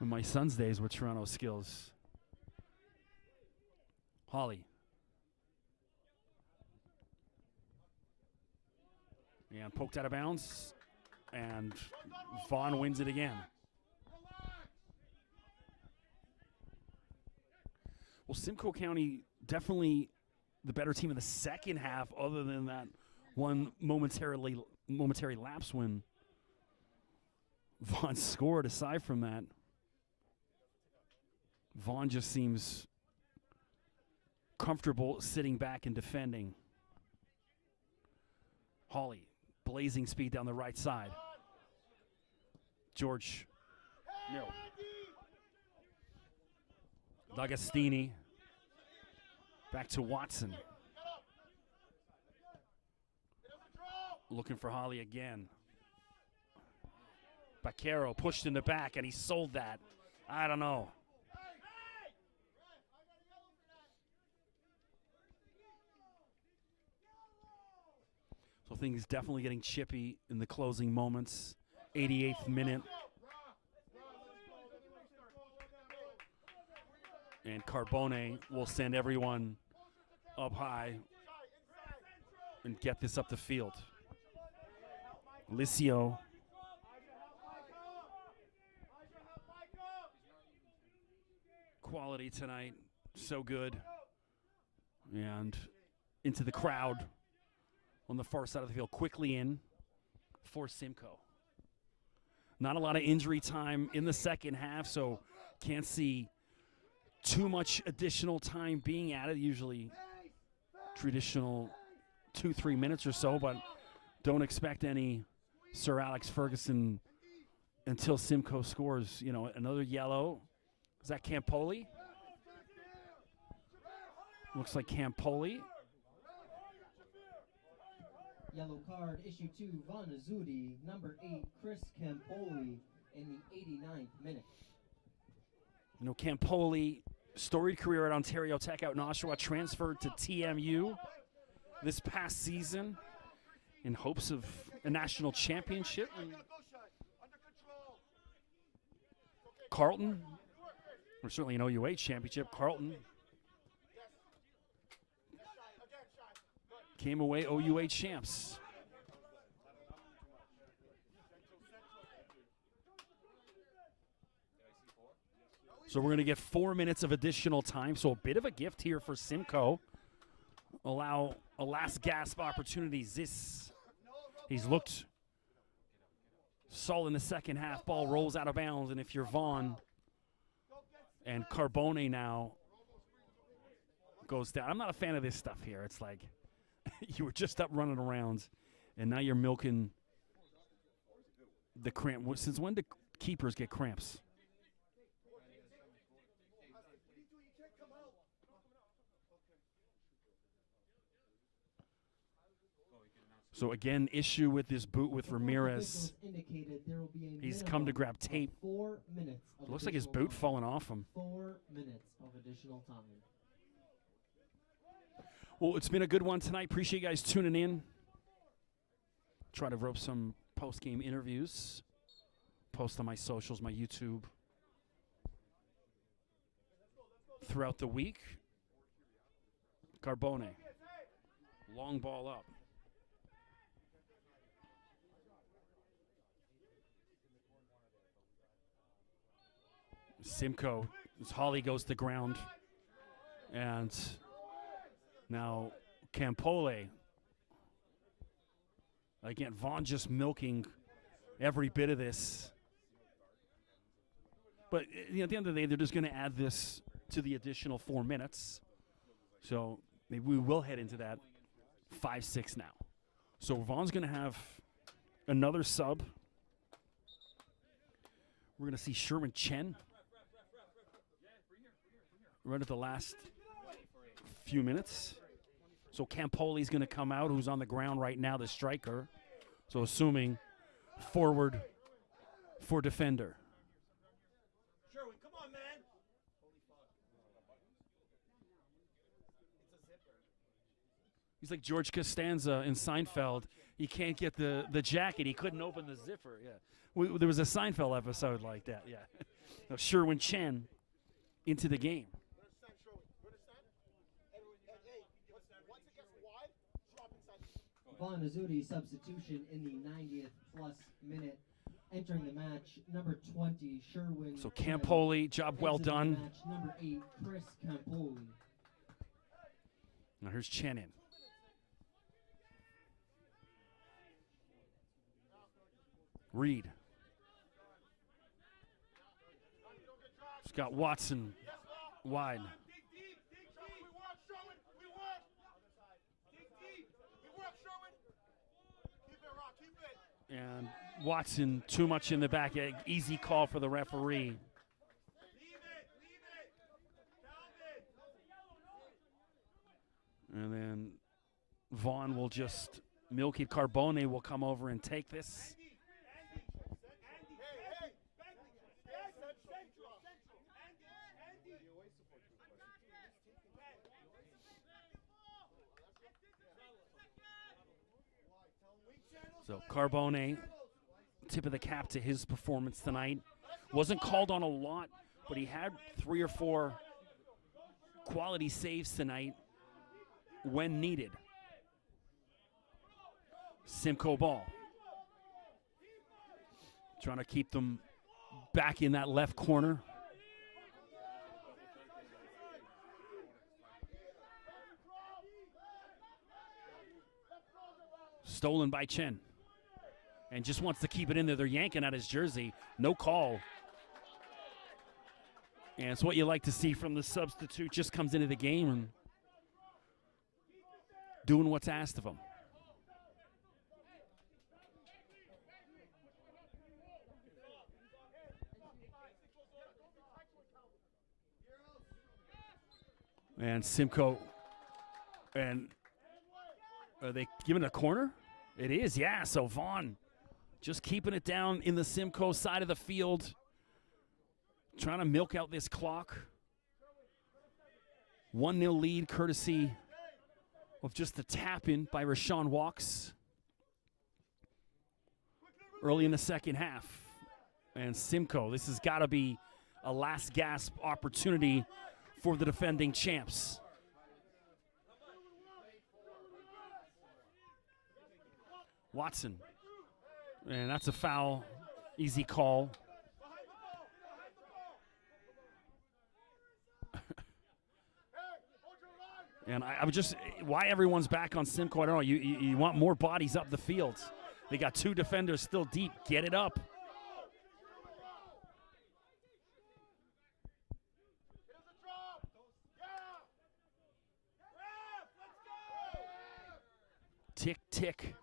In my son's days with Toronto Skills. Hawley. And poked out of bounds. And Vaughn wins it again. Well, Simcoe County definitely the better team in the second half, other than that one momentary lapse when Vaughn scored. Aside from that, Vaughn just seems comfortable sitting back and defending. Hawley, blazing speed down the right side. George Mill. D'Agostini. Back to Watson. Looking for Hawley again. Baquero pushed in the back, and he sold that. I don't know. So things definitely getting chippy in the closing moments. 88th minute. And Carbone will send everyone up high and get this up the field. Licio. Quality tonight. So good. And into the crowd on the far side of the field. Quickly in for Simcoe. Not a lot of injury time in the second half, so can't see too much additional time being added. Usually traditional 2-3 minutes or so, but don't expect any Sir Alex Ferguson until Simcoe scores. You know, another yellow. Is that Campoli? Looks like Campoli. Yellow card issued to Vaughan Azzurri, number 8, Chris Campoli, in the 89th minute. You know, Campoli, storied career at Ontario Tech out in Oshawa, transferred to TMU this past season in hopes of a national championship. And Carlton, or certainly an OUH championship. Carlton came away OUH champs. So we're going to get 4 minutes of additional time. So a bit of a gift here for Simcoe. Allow a last gasp opportunity. He's looked solid in the second half. Ball rolls out of bounds. And if you're Vaughn and Carbone now goes down. I'm not a fan of this stuff here. It's like you were just up running around and now you're milking the cramp. Since when do keepers get cramps? So again, issue with this boot with Ramirez. He's come to grab tape. 4 minutes. Looks like his boot falling off him. 4 minutes of additional time. Well, it's been a good one tonight. Appreciate you guys tuning in. Try to rope some post-game interviews. Post on my socials, my YouTube. Throughout the week. Carbone. Long ball up. Simcoe, as Holly goes to ground. And now Campole. Again, Vaughn just milking every bit of this. But at the end of the day, they're just going to add this to the additional 4 minutes. So maybe we will head into that 5-6 now. So Vaughn's going to have another sub. We're going to see Sherman Chen right at the last few minutes. So Campoli's going to come out, who's on the ground right now, the striker. So assuming forward for defender. Sherwin, come on, man. He's like George Costanza in Seinfeld. He can't get the jacket. He couldn't open the zipper. Yeah, there was a Seinfeld episode like that. Yeah, so Sherwin Chen into the game. Vaughan Azzurri substitution in the 90th plus minute. Entering the match, number 20, Sherwin. So Campoli, job well done. Match, number 8, Chris Campoli. Now here's Chen in. Reed. Scott Watson wide. And Watson too much in the back. Easy call for the referee. And then Vaughn will just milk it. Carbone will come over and take this. So Carbone, tip of the cap to his performance tonight. Wasn't called on a lot, but he had 3 or 4 quality saves tonight when needed. Simcoe ball. Trying to keep them back in that left corner. Stolen by Chen. And just wants to keep it in there. They're yanking at his jersey. No call. And it's what you like to see from the substitute. Just comes into the game and doing what's asked of him. And Simcoe. And are they giving a corner? It is, yeah. So Vaughn just keeping it down in the Simcoe side of the field. Trying to milk out this clock. 1-0 lead courtesy of just the tap-in by Rashawn Walks early in the second half. And Simcoe, this has got to be a last gasp opportunity for the defending champs. Watson, and that's a foul, easy call. And I would just, why everyone's back on Simcoe, I don't know. You want more bodies up the field. They got 2 defenders still deep. Get it up. Tick, tick.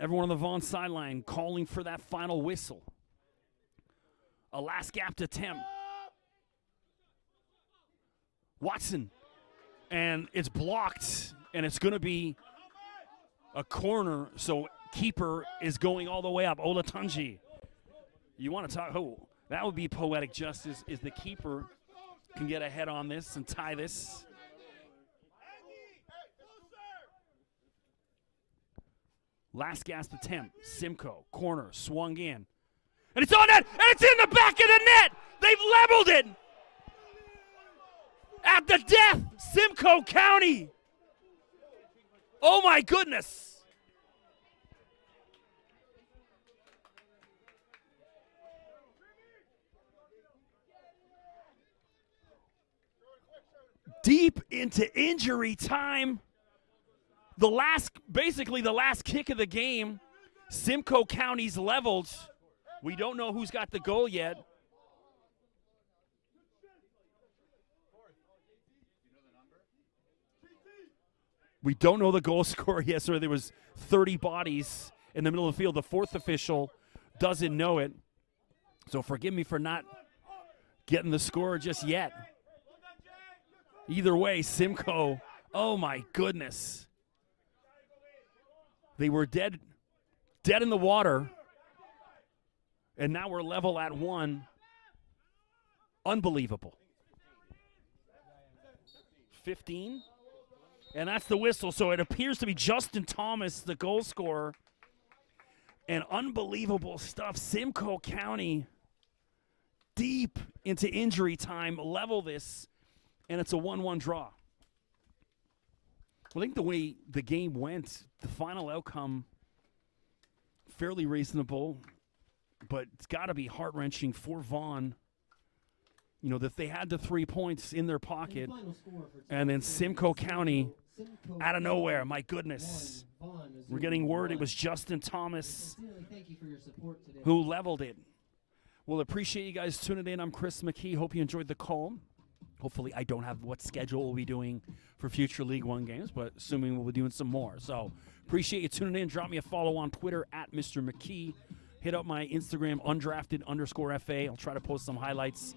Everyone on the Vaughn sideline calling for that final whistle. A last gap attempt. Watson. And it's blocked, and it's going to be a corner, so keeper is going all the way up. Olatunji. You want to talk, that would be poetic justice, is the keeper can get ahead on this and tie this. Last gasp attempt. Simcoe, corner, swung in. And it's on net, and it's in the back of the net. They've leveled it. At the death, Simcoe County. Oh my goodness. Deep into injury time. Basically the last kick of the game. Simcoe County's leveled. We don't know who's got the goal yet. We don't know the goal scorer yet, so there was 30 bodies in the middle of the field. The 4th official doesn't know it. So forgive me for not getting the score just yet. Either way, Simcoe, oh my goodness. They were dead in the water, and now we're level at 1. Unbelievable. 15? And that's the whistle, so it appears to be Justin Thomas, the goal scorer. And unbelievable stuff. Simcoe County, deep into injury time, level this, and it's a 1-1 draw. I think the way the game went, the final outcome, fairly reasonable, but it's got to be heart-wrenching for Vaughn. You know, that they had the 3 points in their pocket, and then Simcoe County, out of nowhere, my goodness. We're getting word it was Justin Thomas who leveled it. Well, appreciate you guys tuning in. I'm Chris McKee. Hope you enjoyed the call. Hopefully I don't have what schedule we'll be doing for future League One games, but assuming we'll be doing some more. So appreciate you tuning in. Drop me a follow on Twitter at Mr. McKee. Hit up my Instagram, undrafted_FA. I'll try to post some highlights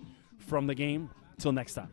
from the game. Till next time.